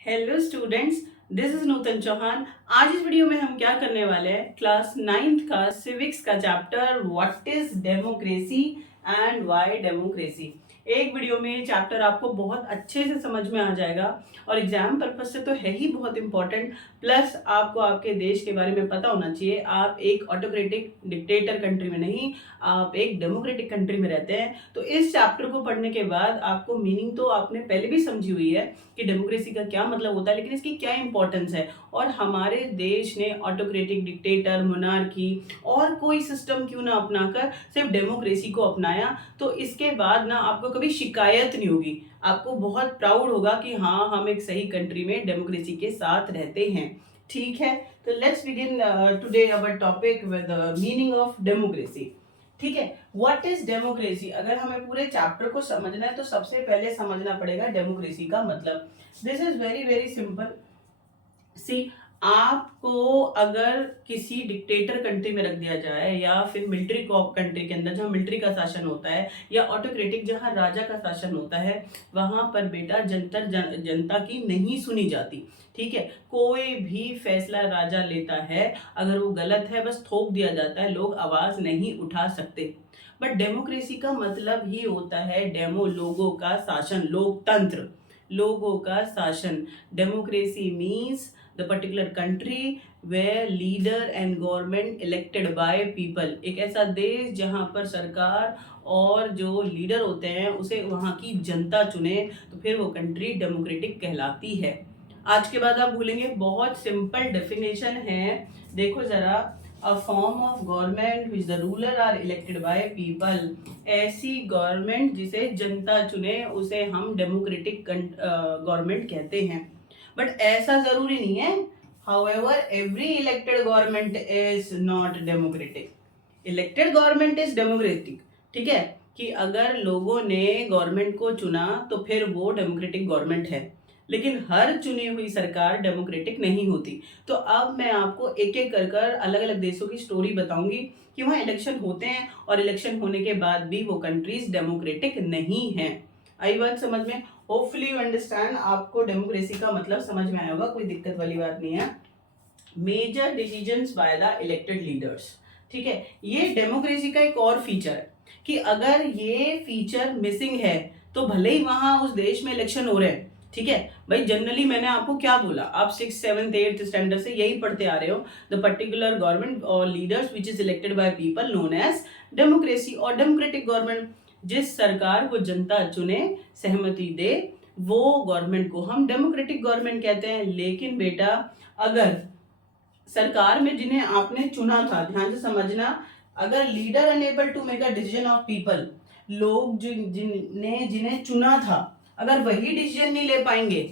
Hello students, this is नूतन चौहान। आज इस video में हम क्या करने वाले हैं, क्लास 9th का सिविक्स का chapter what is democracy and why democracy. एक वीडियो में ये चैप्टर आपको बहुत अच्छे से समझ में आ जाएगा और एग्जाम पर्पज से तो है ही बहुत इंपॉर्टेंट। प्लस आपको आपके देश के बारे में पता होना चाहिए। आप एक ऑटोक्रेटिक डिक्टेटर कंट्री में नहीं, आप एक डेमोक्रेटिक कंट्री में रहते हैं। तो इस चैप्टर को पढ़ने के बाद आपको मीनिंग तो आपने पहले भी समझी हुई है कि डेमोक्रेसी का क्या मतलब होता है, लेकिन इसकी क्या इंपॉर्टेंस है। और हमारे देश ने ऑटोक्रेटिक डिक्टेटर, मोनार्की और कोई सिस्टम क्यों ना अपनाकर सिर्फ डेमोक्रेसी को अपनाया, तो इसके बाद ना आपको कभी शिकायत नहीं होगी। आपको बहुत प्राउड होगा कि हाँ, हम एक सही कंट्री में डेमोक्रेसी के साथ रहते हैं। ठीक है, तो let's begin today our topic with meaning of democracy. ठीक है, व्हाट इज डेमोक्रेसी। अगर हमें पूरे चैप्टर को समझना है तो सबसे पहले समझना पड़ेगा डेमोक्रेसी का मतलब। This is very very simple. See, आपको अगर किसी डिक्टेटर कंट्री में रख दिया जाए या फिर मिलिट्री कंट्री के अंदर जहां मिलिट्री का शासन होता है, या ऑटोक्रेटिक जहां राजा का शासन होता है, वहां पर बेटा जनता की नहीं सुनी जाती। ठीक है, कोई भी फैसला राजा लेता है, अगर वो गलत है बस थोप दिया जाता है, लोग आवाज नहीं उठा सकते। बट डेमोक्रेसी का मतलब ही होता है डेमो, लोगों का शासन, लोकतंत्र, लोगों का शासन। Democracy means the particular country where leader and government elected by people. एक ऐसा देश जहां पर सरकार और जो लीडर होते हैं उसे वहां की जनता चुने, तो फिर वो कंट्री डेमोक्रेटिक कहलाती है। आज के बाद आप भूलेंगे, बहुत सिंपल डेफिनेशन है। देखो जरा, a form of government which the ruler are elected by people. ऐसी गवर्नमेंट जिसे जनता चुने उसे हम डेमोक्रेटिक गवर्नमेंट कहते हैं। बट ऐसा जरूरी नहीं है। However every elected government is not democratic. Elected government is democratic. ठीक है, कि अगर लोगों ने गवर्नमेंट को चुना तो फिर वो डेमोक्रेटिक गवर्नमेंट है, लेकिन हर चुनी हुई सरकार डेमोक्रेटिक नहीं होती। तो अब मैं आपको एक एक कर कर अलग अलग देशों की स्टोरी बताऊंगी कि वहाँ इलेक्शन होते हैं और इलेक्शन होने के बाद भी वो कंट्रीज डेमोक्रेटिक नहीं है। आई बात समझ में? Hopefully you understand. आपको डेमोक्रेसी का मतलब समझ में आया होगा, कोई दिक्कत वाली बात नहीं है। Major decisions by the elected leaders. ठीक है, ये डेमोक्रेसी का एक और फीचर है कि अगर ये फीचर मिसिंग है तो भले ही वहां उस देश में इलेक्शन हो रहे हैं। ठीक है भाई, जनरली मैंने आपको क्या बोला, आप 6th 7th 8th स्टैंडर्ड से यही पढ़ते आ रहे हो। द पर्टिकुलर गवर्नमेंट और leaders which is elected by people known as democracy. और डेमोक्रेटिक गवर्नमेंट, जिस सरकार को जनता चुने, सहमति दे, वो गवर्नमेंट को हम डेमोक्रेटिक गवर्नमेंट कहते हैं। लेकिन बेटा, अगर सरकार में जिन्हें आपने चुना था, ध्यान से समझना, अगर leader unable to make a decision of people, लोग जिन्हें चुना था, अगर वही डिसीजन नहीं ले पाएंगे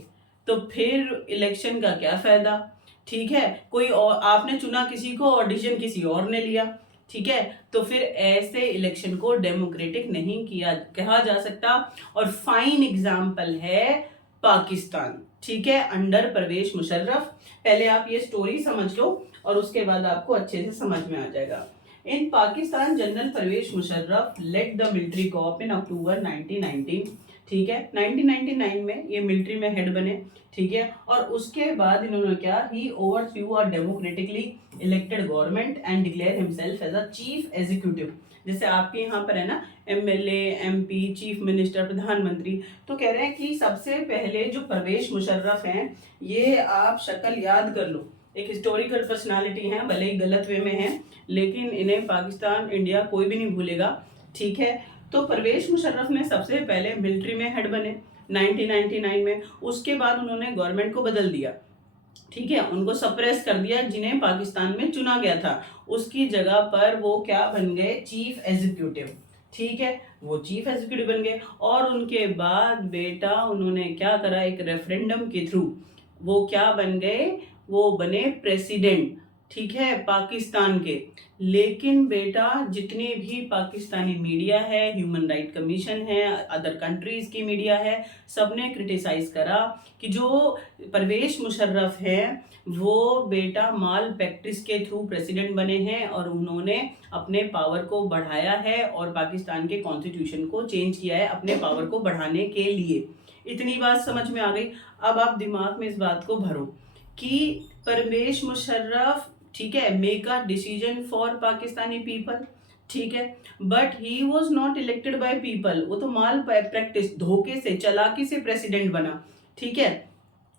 तो फिर इलेक्शन का क्या फायदा। ठीक है, कोई और आपने चुना किसी को और डिसीजन किसी और ने लिया। ठीक है, तो फिर ऐसे इलेक्शन को डेमोक्रेटिक नहीं किया कहा जा सकता। और फाइन एग्जाम्पल है पाकिस्तान। ठीक है, अंडर परवेज मुशर्रफ। पहले आप ये स्टोरी समझ लो और उसके बाद आपको अच्छे से समझ में आ जाएगा। In Pakistan, general Pervez Musharraf led the military coup in October 1919। ठीक है, 1999 में ये मिलिट्री में हेड बने। ठीक है, और उसके बाद इन्होंने क्या, he overthrew a democratically elected government and declare himself as a chief executive. जैसे आपके यहाँ पर है ना, एमएलए, एमपी, चीफ मिनिस्टर, प्रधानमंत्री। तो कह रहे हैं कि सबसे पहले जो परवेज मुशर्रफ हैं, ये आप शक्ल याद कर लो, एक हिस्टोरिकल पर्सनालिटी हैं, भले ही गलत वे में हैं, लेकिन इन्हें पाकिस्तान, इंडिया कोई भी नहीं भूलेगा। ठीक है, तो परवेज मुशर्रफ ने सबसे पहले मिलिट्री में हेड बने 1999 में। उसके बाद उन्होंने गवर्नमेंट को बदल दिया। ठीक है, उनको सप्रेस कर दिया, जिन्हें पाकिस्तान में चुना गया था। उसकी जगह पर वो क्या बन गए, चीफ एग्जीक्यूटिव। ठीक है, वो चीफ एग्जीक्यूटिव बन गए। और उनके बाद बेटा उन्होंने क्या करा, एक रेफरेंडम के थ्रू वो क्या बन गए, वो बने प्रेसिडेंट। ठीक है, पाकिस्तान के। लेकिन बेटा, जितने भी पाकिस्तानी मीडिया है, ह्यूमन राइट कमीशन है, अदर कंट्रीज की मीडिया है, सबने क्रिटिसाइज करा कि जो परवेज मुशर्रफ है वो बेटा माल प्रैक्टिस के थ्रू प्रेसिडेंट बने हैं और उन्होंने अपने पावर को बढ़ाया है और पाकिस्तान के कॉन्स्टिट्यूशन को चेंज किया है अपने पावर को बढ़ाने के लिए। इतनी बात समझ में आ गई। अब आप दिमाग में इस बात को भरो कि परवेज मुशर्रफ, ठीक है, make a decision for Pakistani people, ठीक है, but he was not elected by people. वो तो माल प्रैक्टिस, धोखे से, चालाकी से प्रेसिडेंट बना, ठीक है।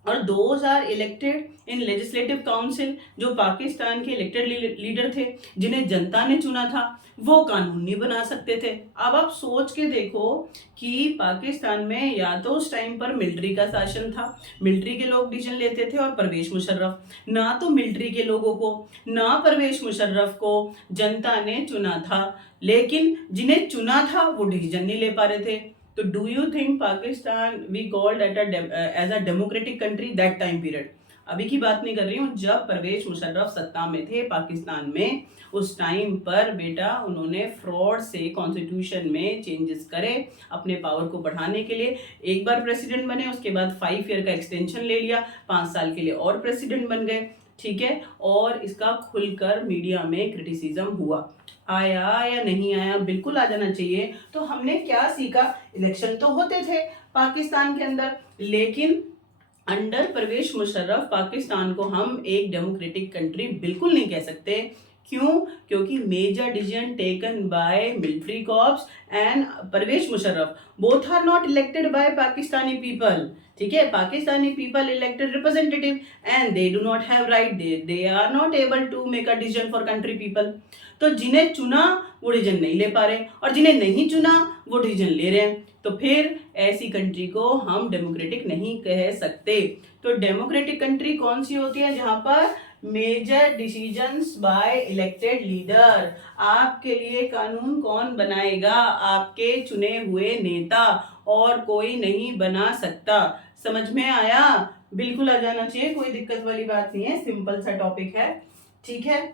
और those are elected in legislative council, जो पाकिस्तान के इलेक्टेड लीडर थे जिन्हें जनता ने चुना था, वो कानून नहीं बना सकते थे। अब आप सोच के देखो कि पाकिस्तान में या तो उस टाइम पर मिलिट्री का शासन था, मिलिट्री के लोग डिसीजन लेते थे, और परवेज मुशर्रफ ना तो मिलिट्री के लोगों को ना परवेज मुशर्रफ को जनता ने चुना था, लेकिन जिन्हें चुना था वो डिसीजन नहीं ले पा रहे थे। तो do you think Pakistan we called as a democratic country that time period? अभी की बात नहीं कर रही हूँ, जब परवेज मुशर्रफ सत्ता में थे पाकिस्तान में, उस टाइम पर बेटा उन्होंने फ्रॉड से कॉन्स्टिट्यूशन में चेंजेस करे अपने पावर को बढ़ाने के लिए। एक बार प्रेसिडेंट बने, उसके बाद 5 ईयर का एक्सटेंशन ले लिया, 5 साल के लिए और प्रेसिडेंट बन गए, ठीक है। और इसका खुलकर मीडिया में क्रिटिसिज्म हुआ। आया या नहीं आया? बिल्कुल आ जाना चाहिए। तो हमने क्या सीखा? इलेक्शन तो होते थे पाकिस्तान के अंदर, लेकिन अंडर परवेज मुशर्रफ पाकिस्तान को हम एक डेमोक्रेटिक कंट्री बिल्कुल नहीं कह सकते। क्यों? क्योंकि major decision taken by military corps and Pervez Musharraf, both are not elected by Pakistani people, ठीक है। Pakistani people elected representative and they do not have right, they are not able to make a decision for country people. तो जिन्हें चुना वो decision नहीं ले पा रहे, और जिन्हें नहीं चुना वो डिसीजन ले रहे हैं। तो फिर ऐसी कंट्री को हम डेमोक्रेटिक नहीं कह सकते। तो डेमोक्रेटिक कंट्री कौन सी होती है? जहां पर major decisions by elected leader. आपके लिए कानून कौन बनाएगा? आपके चुने हुए नेता, और कोई नहीं बना सकता। समझ में आया? बिल्कुल आ जाना चाहिए, कोई दिक्कत वाली बात नहीं है, सिंपल सा टॉपिक है, ठीक है।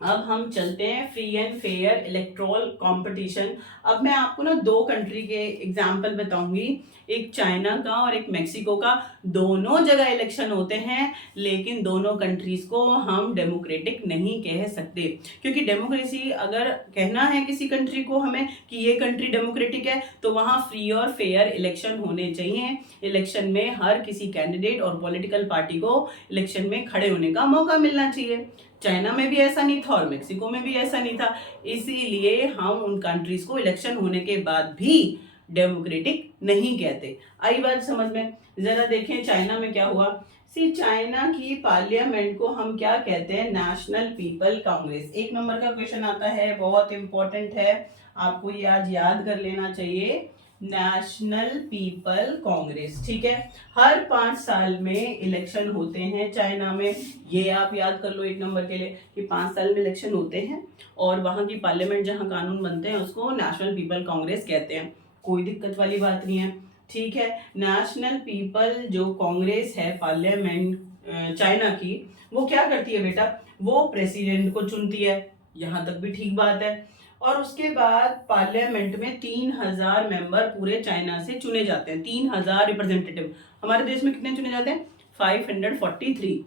अब हम चलते हैं free and fair electoral competition. अब मैं आपको ना 2 कंट्री के एग्जाम्पल बताऊंगी, एक चाइना का और एक मेक्सिको का। दोनों जगह इलेक्शन होते हैं, लेकिन दोनों कंट्रीज को हम डेमोक्रेटिक नहीं कह सकते, क्योंकि डेमोक्रेसी अगर कहना है किसी कंट्री को हमें कि ये कंट्री डेमोक्रेटिक है, तो वहाँ फ्री और फेयर इलेक्शन होने चाहिए। इलेक्शन में हर किसी कैंडिडेट और पॉलिटिकल पार्टी को इलेक्शन में खड़े होने का मौका मिलना चाहिए। चाइना में भी ऐसा नहीं था और मेक्सिको में भी ऐसा नहीं था, इसीलिए हम उन कंट्रीज को इलेक्शन होने के बाद भी डेमोक्रेटिक नहीं कहते। आई बात समझ में? जरा देखें चाइना में क्या हुआ। चाइना की पार्लियामेंट को हम क्या कहते हैं? National people Congress. 1 नंबर का क्वेश्चन आता है, बहुत इंपॉर्टेंट है, आपको ये आज याद कर लेना चाहिए। नेशनल पीपल कांग्रेस, ठीक है। हर 5 साल में इलेक्शन होते हैं चाइना में, ये आप याद कर लो 1 नंबर के लिए कि 5 साल में इलेक्शन होते हैं, और वहां की पार्लियामेंट जहां कानून बनते हैं उसको नेशनल पीपल कांग्रेस कहते हैं। कोई दिक्कत वाली बात नहीं है, ठीक है। नेशनल पीपल जो कांग्रेस है पार्लियामेंट चाइना की, वो क्या करती है बेटा? वो प्रेसिडेंट को चुनती है, यहां तक भी ठीक बात है। और उसके बाद पार्लियामेंट में 3000 मेंबर पूरे चाइना से चुने जाते हैं, 3000 रिप्रेजेंटेटिव। हमारे देश में कितने चुने जाते हैं? 543।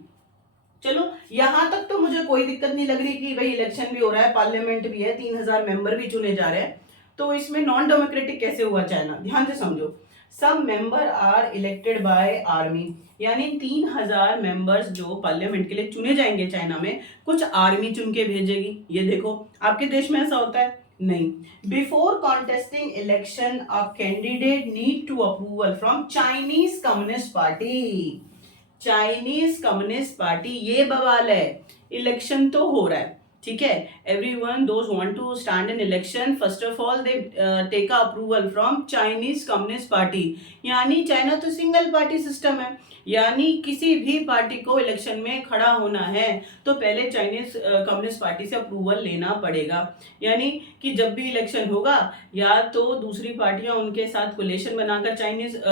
चलो यहां तक तो मुझे कोई दिक्कत नहीं लग रही कि भाई इलेक्शन भी हो रहा है, पार्लियामेंट भी है, 3000 मेंबर भी चुने जा रहे हैं, तो इसमें नॉन डेमोक्रेटिक कैसे हुआ चाइना? ध्यान से समझो। सब member are elected by army, यानी 3000 मेंबर्स जो पार्लियामेंट के लिए चुने जाएंगे चाइना में, कुछ आर्मी चुन के भेजेगी। ये देखो, आपके देश में ऐसा होता है? नहीं। Before contesting election a candidate need to approval from Chinese communist party. Chinese communist party, ये बवाल है। इलेक्शन तो हो रहा है, ठीक है, everyone those want to stand in election, first of all they take a approval from Chinese Communist Party। यानी चाइना तो सिंगल पार्टी सिस्टम है, यानी किसी भी पार्टी को इलेक्शन में खड़ा होना है तो पहले चाइनीज कम्युनिस्ट पार्टी से अप्रूवल लेना पड़ेगा। यानी कि जब भी इलेक्शन होगा, या तो दूसरी पार्टियां उनके साथ कोलेशन बनाकर चाइनीज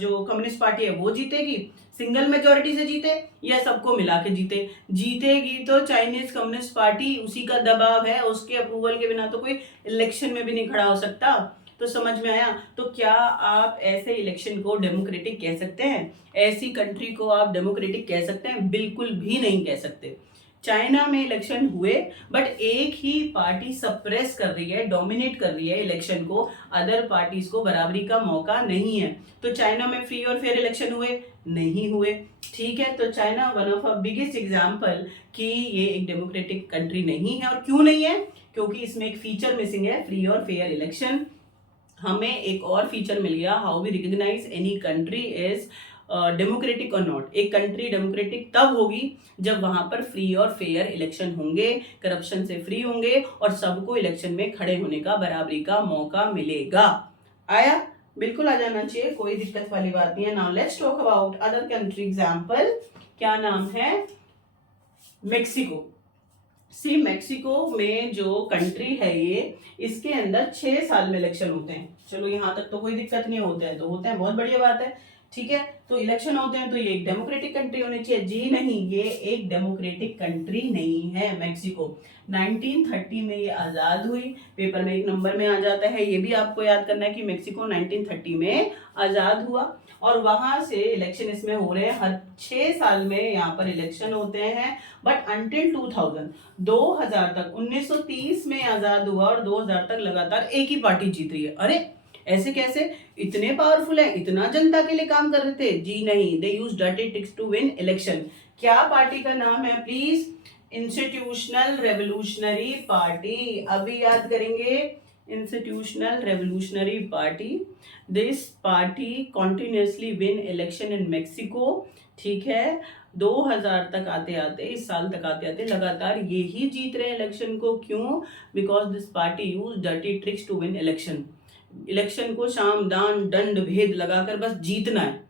जो कम्युनिस्ट पार्टी है वो जीतेगी, सिंगल मेजोरिटी से जीते, या सबको मिला के जीते। जीतेगी तो चाइनीज कम्युनिस्ट पार्टी, उसी का दबाव है, उसके अप्रूवल के बिना तो कोई इलेक्शन में भी नहीं खड़ा हो सकता। तो समझ में आया? तो क्या आप ऐसे इलेक्शन को डेमोक्रेटिक कह सकते हैं? ऐसी कंट्री को आप डेमोक्रेटिक कह सकते हैं? बिल्कुल भी नहीं कह सकते। चाइना में इलेक्शन हुए, बट एक ही पार्टी सप्रेस कर रही है, डोमिनेट कर रही है इलेक्शन को, अदर पार्टीज को बराबरी का मौका नहीं है। तो चाइना में फ्री और फेयर इलेक्शन हुए? नहीं हुए। ठीक है, तो China one of a biggest example कि ये एक डेमोक्रेटिक कंट्री नहीं है। और क्यों नहीं है? क्योंकि इसमें एक फीचर मिसिंग है, फ्री और फेयर इलेक्शन। हमें एक और फीचर मिल गया, how we recognise any country is democratic और नॉट। एक कंट्री डेमोक्रेटिक तब होगी जब वहां पर फ्री और फेयर इलेक्शन होंगे, करप्शन से फ्री होंगे और सबको इलेक्शन में खड़े होने का बराबरी का मौका मिलेगा। आया? बिल्कुल आ जाना चाहिए, कोई दिक्कत वाली बात नहीं है। Now let's talk about other country example. क्या नाम है? मेक्सिको। सी, मेक्सिको में जो कंट्री है ये, इसके अंदर 6 साल में इलेक्शन होते हैं। चलो यहाँ तक तो कोई दिक्कत नहीं, होते हैं तो होते हैं, बहुत बढ़िया बात है। ठीक है, तो इलेक्शन होते हैं तो ये एक डेमोक्रेटिक कंट्री होनी चाहिए? जी नहीं, ये एक डेमोक्रेटिक कंट्री नहीं है मेक्सिको। 1930 में ये आजाद हुई, पेपर में 1 नंबर में आ जाता है। ये भी आपको याद करना है कि मेक्सिको 1930 में आजाद हुआ और वहां से इलेक्शन इसमें हो रहे हैं, हर 6 साल में यहाँ पर इलेक्शन होते हैं। बट अंटिल 2000 तक, 1930 में आजाद हुआ और 2000 तक लगातार एक ही पार्टी जीत रही है। अरे ऐसे कैसे? इतने पावरफुल है, इतना जनता के लिए काम कर रहे थे? जी नहीं, they use dirty tricks to win election. क्या पार्टी का नाम है प्लीज? Institutional revolutionary party. अभी याद करेंगे, institutional revolutionary party. This party continuously win election in Mexico. ठीक है, 2000 तक आते आते, इस साल तक आते आते लगातार ये ही जीत रहे हैं इलेक्शन को। क्यों? Because this party use dirty tricks to win election. Election को शाम दान दंड भेद लगाकर बस जीतना है।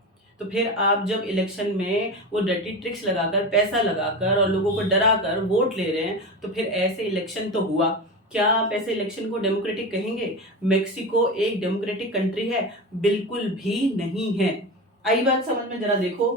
तो फिर आप जब इलेक्शन में वो डर्टी ट्रिक्स लगाकर, पैसा लगाकर और लोगों को डराकर वोट ले रहे हैं, तो फिर ऐसे इलेक्शन तो हुआ। क्या आप ऐसे इलेक्शन को डेमोक्रेटिक कहेंगे? मेक्सिको एक डेमोक्रेटिक कंट्री है? बिल्कुल भी नहीं है। आई बात समझ में? जरा देखो,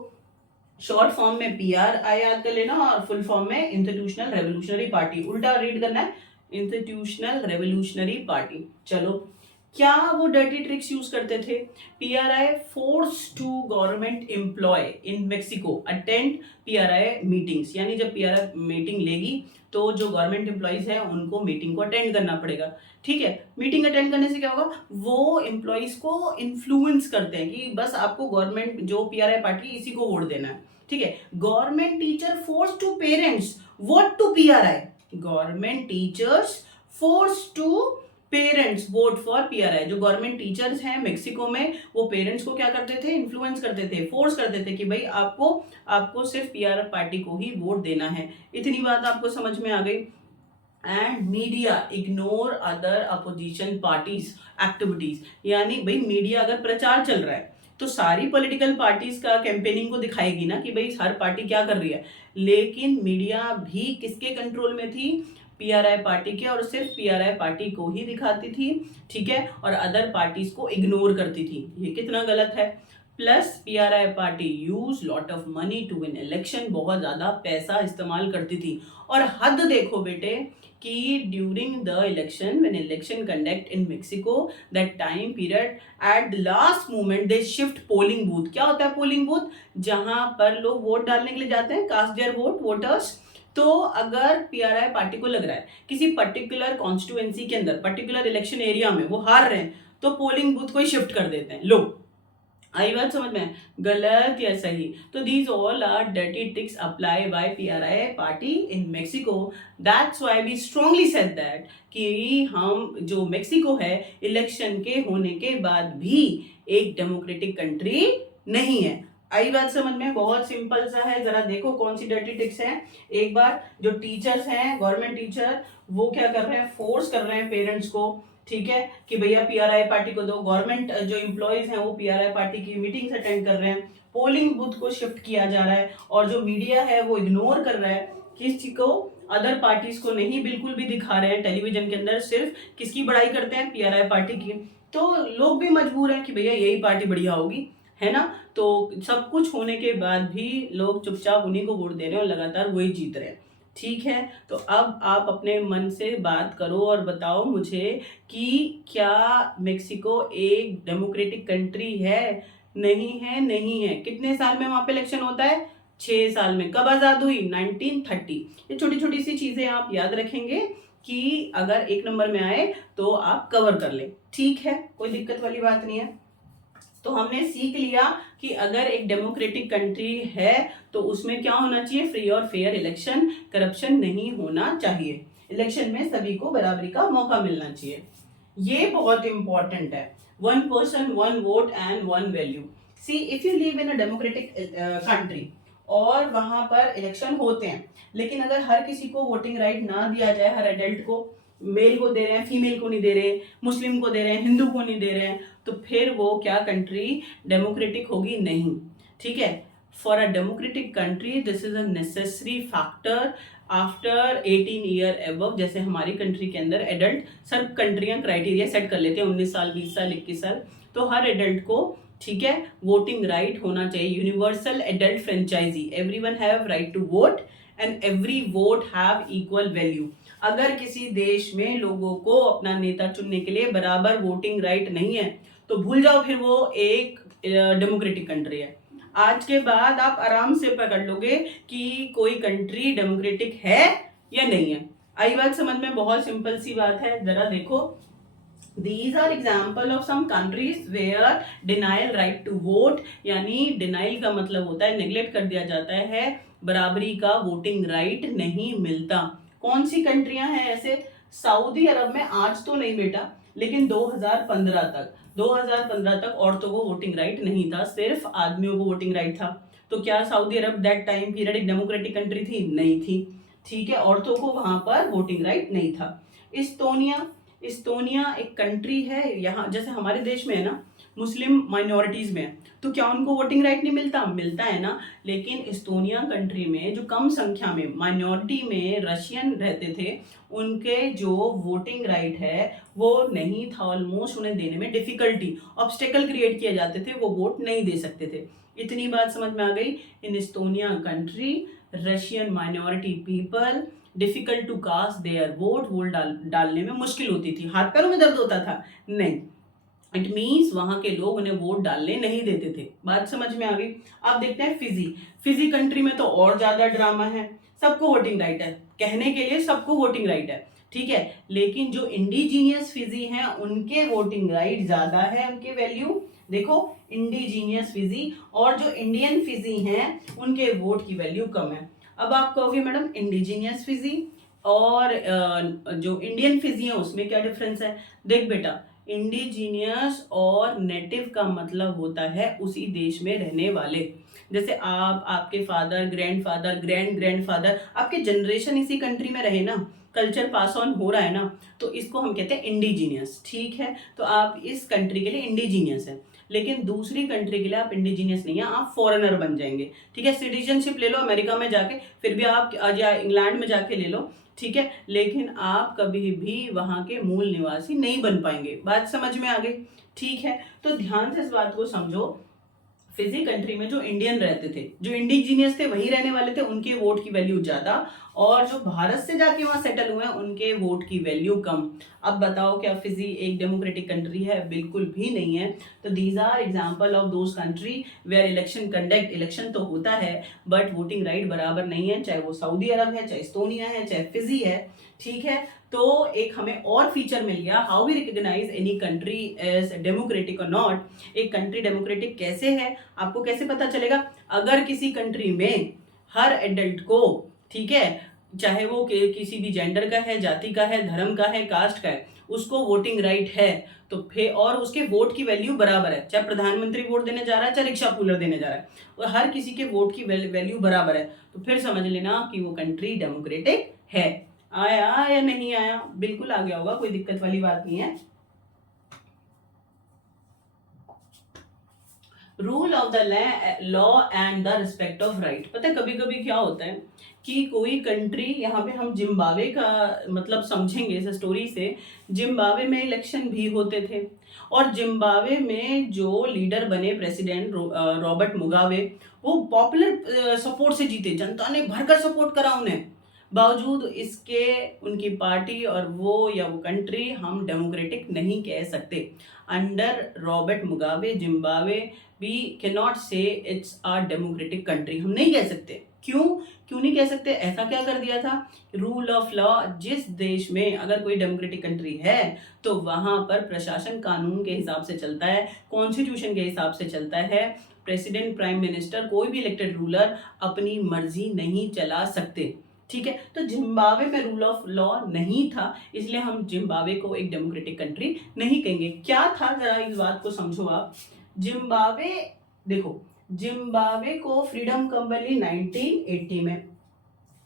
शॉर्ट फॉर्म में PRI याद कर लेना और फुल फॉर्म में इंस्टीट्यूशनल रेवोल्यूशनरी पार्टी। उल्टा रीड करना है, इंस्टीट्यूशनल रेवोल्यूशनरी पार्टी। चलो, क्या वो डर्टी ट्रिक्स यूज करते थे? PRI force to government employ in Mexico attend PRI meetings. यानी जब PRI मीटिंग लेगी तो जो गवर्नमेंट एम्प्लॉयज है उनको मीटिंग को अटेंड करना पड़ेगा। ठीक है, मीटिंग अटेंड करने से क्या होगा? वो एम्प्लॉयज को इन्फ्लुएंस करते हैं कि बस आपको गवर्नमेंट, जो PRI पार्टी, इसी को वोट देना है। ठीक है, government teacher force to parents vote to PRI। Government teachers force to parents vote for PRI। जो गवर्नमेंट टीचर्स हैं मेक्सिको में, वो पेरेंट्स को क्या करते थे? इन्फ्लुएंस करते थे, फोर्स करते थे कि भाई आपको सिर्फ PRI पार्टी को ही वोट देना है। इतनी बात आपको समझ में आ गई। And media ignore other opposition parties activities. यानी भाई मीडिया अगर प्रचार चल रहा है तो सारी पॉलिटिकल पार्टीज का कैंपेनिंग को दिखाएगी ना कि भाई हर पार्टी क्या कर रही है। लेकिन मीडिया भी किसके कंट्रोल में थी? PRI पार्टी के, और सिर्फ PRI पार्टी को ही दिखाती थी। ठीक है, और अदर पार्टीज को इग्नोर करती थी। ये कितना गलत है। Plus PRI party use lot of money to win election. बहुत ज्यादा पैसा इस्तेमाल करती थी। और हद देखो बेटे कि during the election, when election conduct in Mexico, that time period, at the last moment they shift polling booth. क्या होता है पोलिंग बूथ? जहां पर लोग वोट डालने के लिए जाते हैं, कास्ट देयर वोट, वोटर्स। तो अगर PRI पार्टी को लग रहा है किसी पर्टिकुलर कॉन्स्टिट्यूएंसी के अंदर, पर्टिकुलर इलेक्शन एरिया में वो हार रहे हैं, तो पोलिंग बूथ को ही शिफ्ट कर देते हैं। लो, आई बात समझ में? गलत या सही? तो these all are dirty tricks apply by PRI party in Mexico. That's why we strongly said that कि हम, जो मेक्सिको है, इलेक्शन के होने के बाद भी एक डेमोक्रेटिक कंट्री नहीं है। आई बात समझ में? बहुत सिंपल सा है। जरा देखो कौन सी डर्टी ट्रिक्स हैं। एक बार, जो टीचर्स हैं, गवर्नमेंट टीचर, वो क्या कर रहे हैं? फोर्स कर रहे हैं पेरेंट्स को, ठीक है, कि भैया PRI पार्टी को दो। गवर्नमेंट जो एम्प्लॉयज हैं वो PRI पार्टी की मीटिंग्स अटेंड कर रहे हैं। पोलिंग बूथ को शिफ्ट किया जा रहा है और जो मीडिया है वो इग्नोर कर रहा है। किस चीज को? अदर पार्टीज को नहीं बिल्कुल भी दिखा रहे हैं टेलीविजन के अंदर, सिर्फ किसकी बड़ाई करते हैं? PRI पार्टी की। तो लोग भी मजबूर हैं कि भैया यही पार्टी बढ़िया होगी, है ना। तो सब कुछ होने के बाद भी लोग चुपचाप उन्हीं को वोट दे रहे हैं और लगातार वही जीत रहे हैं। ठीक है, तो अब आप अपने मन से बात करो और बताओ मुझे कि क्या मेक्सिको एक डेमोक्रेटिक कंट्री है? नहीं है, नहीं है। कितने साल में वहां पे इलेक्शन होता है? 6 साल में कब आज़ाद हुई? 1930। ये छोटी छोटी सी चीज़ें आप याद रखेंगे कि अगर 1 नंबर में आए तो आप कवर कर लें। ठीक है, कोई दिक्कत वाली बात नहीं है। तो हमने सीख लिया कि अगर एक डेमोक्रेटिक कंट्री है तो उसमें क्या होना चाहिए? फ्री और फेयर इलेक्शन, करप्शन नहीं होना चाहिए। इलेक्शन में सभी को बराबरी का मौका मिलना चाहिए। ये बहुत इंपॉर्टेंट है। 1 person 1 vote and 1 value. See if you live in a democratic country और वहां पर इलेक्शन होते हैं, लेकिन अगर हर किसी को वोटिंग राइट ना दिया जाए, हर एडल्ट को, मेल को दे रहे हैं, फीमेल को नहीं दे रहे, मुस्लिम को दे रहे हैं, हिंदू को नहीं दे रहे हैं, तो फिर वो क्या कंट्री डेमोक्रेटिक होगी? नहीं। ठीक है, for a democratic country this is a necessary factor after 18 year above. जैसे हमारी कंट्री के अंदर एडल्ट, सब कंट्रियां क्राइटेरिया सेट कर लेते हैं 19 साल, 20 साल, 21 साल, तो हर एडल्ट को, ठीक है, वोटिंग राइट होना चाहिए। Universal adult franchise, everyone have right to vote and every vote have equal value. अगर किसी देश में लोगों को अपना नेता चुनने के लिए बराबर वोटिंग राइट नहीं है तो भूल जाओ, फिर वो एक डेमोक्रेटिक कंट्री है। आज के बाद आप आराम से पकड़ लोगे कि कोई कंट्री डेमोक्रेटिक है या नहीं है। आई बात समझ में? बहुत सिंपल सी बात है, जरा देखो। These are example of some countries where denial right to vote, यानी denial का मतलब होता है नेग्लेक्ट कर दिया जाता है, बराबरी का वोटिंग राइट नहीं मिलता। कौन सी कंट्रियां हैं ऐसे? सऊदी अरब में आज तो नहीं बेटा, लेकिन 2015 तक औरतों को वोटिंग राइट नहीं था, सिर्फ आदमियों को वोटिंग राइट था। तो क्या Saudi Arab that time period एक डेमोक्रेटिक कंट्री थी? नहीं थी। ठीक है, औरतों को वहां पर वोटिंग राइट नहीं था। इस्तोनिया, इस्तोनिया एक कंट्री है, यहाँ जैसे हमारे देश में है ना, मुस्लिम माइनॉरिटीज में है, तो क्या उनको वोटिंग राइट नहीं मिलता? मिलता है ना। लेकिन इस्तोनिया कंट्री में जो कम संख्या में माइनॉरिटी में रशियन रहते थे, उनके जो वोटिंग राइट है वो नहीं था, ऑलमोस्ट उन्हें देने में डिफिकल्टी, ऑब्स्टेकल क्रिएट किए जाते थे, वो वोट नहीं दे सकते थे। इतनी बात समझ में आ गई? In Estonia country Russian minority people difficult to cast their vote डालने में मुश्किल होती थी, हाथ पैरों में दर्द होता था? नहीं, इट मीन्स वहां के लोग उन्हें वोट डालने नहीं देते थे। बात समझ में आ गई? आप देखते हैं फिजी, फिजी कंट्री में तो और ज्यादा ड्रामा है। सबको वोटिंग राइट है, कहने के लिए सबको वोटिंग राइट है, ठीक है, लेकिन जो इंडिजीनियस फिजी हैं उनके वोटिंग राइट ज्यादा है, उनके वैल्यू देखो, इंडिजीनियस फिजी, और जो इंडियन फिजी हैं उनके वोट की वैल्यू कम है। अब आप कहोगे मैडम इंडिजीनियस फिजी और जो इंडियन फिजी है उसमें क्या डिफरेंस है? देख बेटा, इंडिजीनियस और नेटिव का मतलब होता है उसी देश में रहने वाले। जैसे आप, आपके फादर, ग्रैंडफादर, ग्रैंड ग्रैंडफादर, आपके जनरेशन इसी कंट्री में रहे ना, कल्चर पास ऑन हो रहा है ना, तो इसको हम कहते हैं इंडिजीनियस। ठीक है, तो आप इस कंट्री के लिए इंडिजीनियस है, लेकिन दूसरी कंट्री के लिए आप इंडिजीनियस नहीं है, आप फॉरेनर बन जाएंगे। ठीक है, सिटीजनशिप ले लो अमेरिका में जाके, फिर भी आप, या इंग्लैंड में जाके ले लो, ठीक है, लेकिन आप कभी भी वहां के मूल निवासी नहीं बन पाएंगे। बात समझ में आ गई? ठीक है, तो ध्यान से इस बात को समझो। फिजी कंट्री में जो इंडियन रहते थे, जो इंडिजीनियस थे, वही रहने वाले थे, उनके वोट की वैल्यू ज्यादा, और जो भारत से जाके वहां सेटल हुए हैं उनके वोट की वैल्यू कम। अब बताओ क्या फिजी एक डेमोक्रेटिक कंट्री है? बिल्कुल भी नहीं है। तो these are example of those country where election conduct, election तो होता है बट वोटिंग राइट बराबर नहीं है, चाहे वो सऊदी अरब है, चाहे इस्तोनिया है, चाहे फिजी है। ठीक है, तो एक हमें और फीचर मिल गया, how we recognise any country as democratic और नॉट। एक कंट्री डेमोक्रेटिक कैसे है, आपको कैसे पता चलेगा? अगर किसी कंट्री में हर एडल्ट को, ठीक है, चाहे वो किसी भी जेंडर का है, जाति का है, धर्म का है, कास्ट का है, उसको वोटिंग राइट है, तो फिर और उसके वोट की वैल्यू बराबर है, चाहे प्रधानमंत्री वोट देने जा रहा है, चाहे रिक्शा पुलर देने जा रहा है, और हर किसी के वोट की वैल्यू बराबर है, तो फिर समझ लेना कि वो कंट्री डेमोक्रेटिक है। आया या नहीं आया? बिल्कुल आ गया होगा, कोई दिक्कत वाली बात नहीं है। Rule of the law and the respect of right. पता है कभी कभी क्या होता है कि कोई कंट्री, यहाँ पे हम जिम्बाब्वे का मतलब समझेंगे इस स्टोरी से। जिम्बाब्वे में इलेक्शन भी होते थे, और जिम्बाब्वे में जो लीडर बने प्रेसिडेंट रॉबर्ट मुगाबे, वो पॉपुलर सपोर्ट से जीते, जनता ने भरकर सपोर्ट करा उन्हें, बावजूद इसके उनकी पार्टी और वो या वो कंट्री हम डेमोक्रेटिक नहीं कह सकते। Under Robert Mugabe Zimbabwe we can not say it's a democratic country, हम नहीं कह सकते। क्यों क्यों नहीं कह सकते? ऐसा क्या कर दिया था? रूल ऑफ लॉ, जिस देश में अगर कोई डेमोक्रेटिक कंट्री है तो वहां पर प्रशासन कानून के हिसाब से चलता है, कॉन्स्टिट्यूशन के हिसाब से चलता है। प्रेसिडेंट, प्राइम मिनिस्टर, कोई भी इलेक्टेड रूलर अपनी मर्जी नहीं चला सकते। ठीक है, तो जिम्बाब्वे में रूल ऑफ लॉ नहीं था, इसलिए हम जिम्बाब्वे को एक डेमोक्रेटिक कंट्री नहीं कहेंगे। क्या था, जरा इस बात को समझो आप। जिम्बाब्वे, देखो, जिम्बाब्वे को फ्रीडम कब मिली? 1980 में।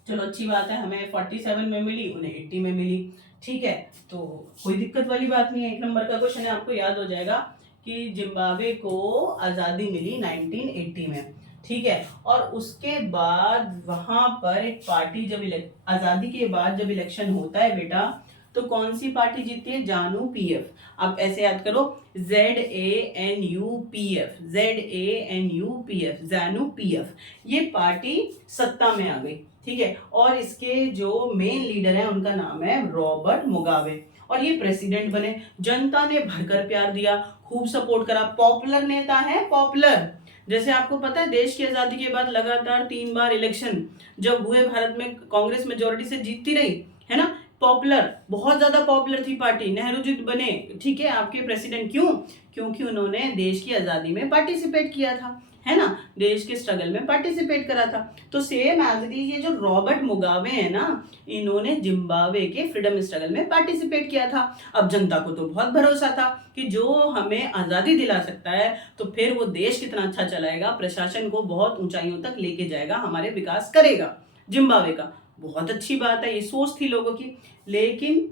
चलो अच्छी बात है, हमें 47 में मिली, उन्हें 80 में मिली। ठीक है, तो कोई दिक्कत वाली बात नहीं है। 1 नंबर का क्वेश्चन है, आपको याद हो जाएगा कि जिम्बाब्वे को आज़ादी मिली 1980 में। ठीक है, और उसके बाद वहां पर एक पार्टी, जब आज़ादी के बाद जब इलेक्शन होता है बेटा, तो कौन सी पार्टी जीतती है? जानू पीएफ। आप ऐसे याद करो, ZANUPF, ZANUPF, जानू पीएफ, ये पार्टी सत्ता में आ गई। ठीक है, और इसके जो मेन लीडर हैं उनका नाम है रॉबर्ट मुगाबे, और ये प्रेसिडेंट बने। जनता ने भरकर प्यार दिया, खूब सपोर्ट करा, पॉपुलर नेता है, पॉपुलर। जैसे आपको पता है, देश की आजादी के बाद लगातार 3 बार इलेक्शन जब हुए, भारत में कांग्रेस मेजोरिटी से जीतती रही है ना। पॉपुलर, बहुत ज्यादा पॉपुलर थी पार्टी, नेहरू जी बने, ठीक है, आपके प्रेसिडेंट। क्यों? क्योंकि उन्होंने देश की आजादी में पार्टिसिपेट किया था, है ना, देश के स्ट्रगल में पार्टिसिपेट करा था। तो सेम एज इट इज ये जो रॉबर्ट मुगाबे है ना, इन्होंने जिम्बाब्वे के फ्रीडम स्ट्रगल में पार्टिसिपेट किया था। अब जनता को तो बहुत भरोसा था कि जो हमें आजादी दिला सकता है तो फिर वो देश कितना अच्छा चलाएगा, प्रशासन को बहुत ऊंचाइयों तक लेके जाएगा, हमारे विकास करेगा जिम्बाब्वे का। बहुत अच्छी बात है, ये सोच थी लोगों की। लेकिन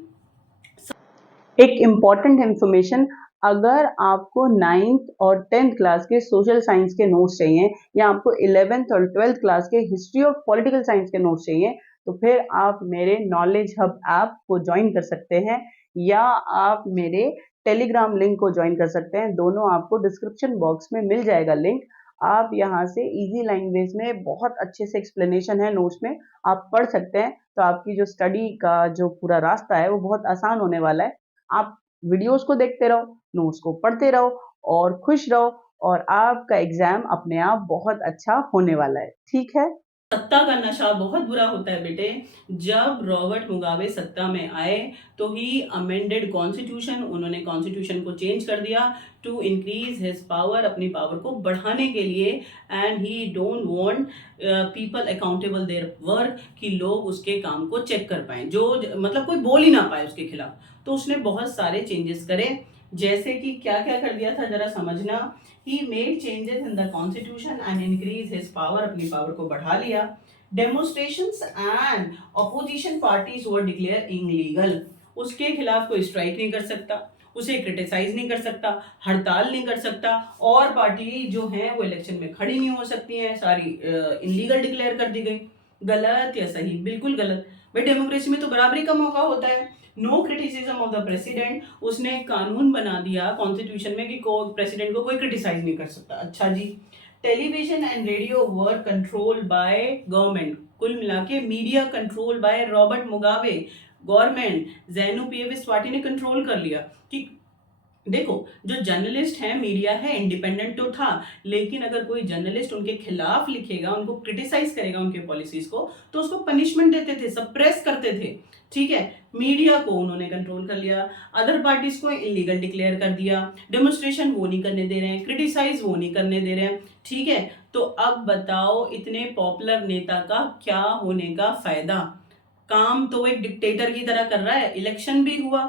एक इम्पॉर्टेंट इंफॉर्मेशन, अगर आपको 9th और 10th क्लास के सोशल साइंस के नोट्स चाहिए, या आपको 11th और 12th क्लास के हिस्ट्री ऑफ पॉलिटिकल साइंस के नोट्स चाहिए, तो फिर आप मेरे नॉलेज हब ऐप को ज्वाइन कर सकते हैं, या आप मेरे टेलीग्राम लिंक को ज्वाइन कर सकते हैं। दोनों आपको डिस्क्रिप्शन बॉक्स में मिल जाएगा लिंक। आप यहाँ से इजी लैंग्वेज में बहुत अच्छे से एक्सप्लेनेशन है नोट्स में, आप पढ़ सकते हैं। तो आपकी जो स्टडी का जो पूरा रास्ता है वो बहुत आसान होने वाला है। आप वीडियोस को देखते रहो, नोट्स को पढ़ते रहो और खुश रहो, और आपका एग्जाम अपने आप बहुत अच्छा होने वाला है। ठीक है, सत्ता का नशा बहुत बुरा होता है बेटे। जब रॉबर्ट मुगाबे सत्ता में आए तो ही अमेंडेड कॉन्स्टिट्यूशन, उन्होंने कॉन्स्टिट्यूशन को चेंज कर दिया टू इंक्रीज हिज पावर, अपनी पावर को बढ़ाने के लिए। And he don't want people accountable their work, कि लोग उसके काम को चेक कर पाए, जो मतलब कोई बोल ही ना पाए उसके खिलाफ। तो उसने बहुत सारे चेंजेस करे, जैसे कि क्या क्या कर दिया था, जरा समझना। He made changes in the constitution and increased his power, अपनी पावर को बढ़ा लिया। Demonstrations and opposition parties were declared illegal, उसके खिलाफ कोई स्ट्राइक नहीं कर सकता, उसे क्रिटिसाइज नहीं कर सकता, हड़ताल नहीं कर सकता, और पार्टी जो है वो इलेक्शन में खड़ी नहीं हो सकती है, सारी इलीगल डिक्लेयर कर दी गई। गलत या सही? बिल्कुल गलत। भाई डेमोक्रेसी में तो बराबरी का मौका होता है। No criticism of the president, उसने कानून बना दिया कॉन्स्टिट्यूशन में कि प्रेसिडेंट को कोई क्रिटिसाइज नहीं कर सकता। अच्छा जी। Television and radio were control by government, कुल मिला के media control by Robert Mugabe, government, ZANU PF party ने कंट्रोल कर लिया। कि देखो, जो जर्नलिस्ट है, मीडिया है, इंडिपेंडेंट तो था, लेकिन अगर कोई जर्नलिस्ट उनके खिलाफ लिखेगा, उनको क्रिटिसाइज करेगा उनके पॉलिसीज को, तो उसको पनिशमेंट देते थे, सप्रेस करते थे। ठीक है, मीडिया को उन्होंने कंट्रोल कर लिया, अदर पार्टीज को इलीगल डिक्लेयर कर दिया, डेमोन्स्ट्रेशन वो नहीं करने दे रहे हैं, क्रिटिसाइज वो नहीं करने दे रहे हैं। ठीक है, तो अब बताओ, इतने पॉपुलर नेता का क्या होने का फायदा? काम तो एक डिक्टेटर की तरह कर रहा है। इलेक्शन भी हुआ,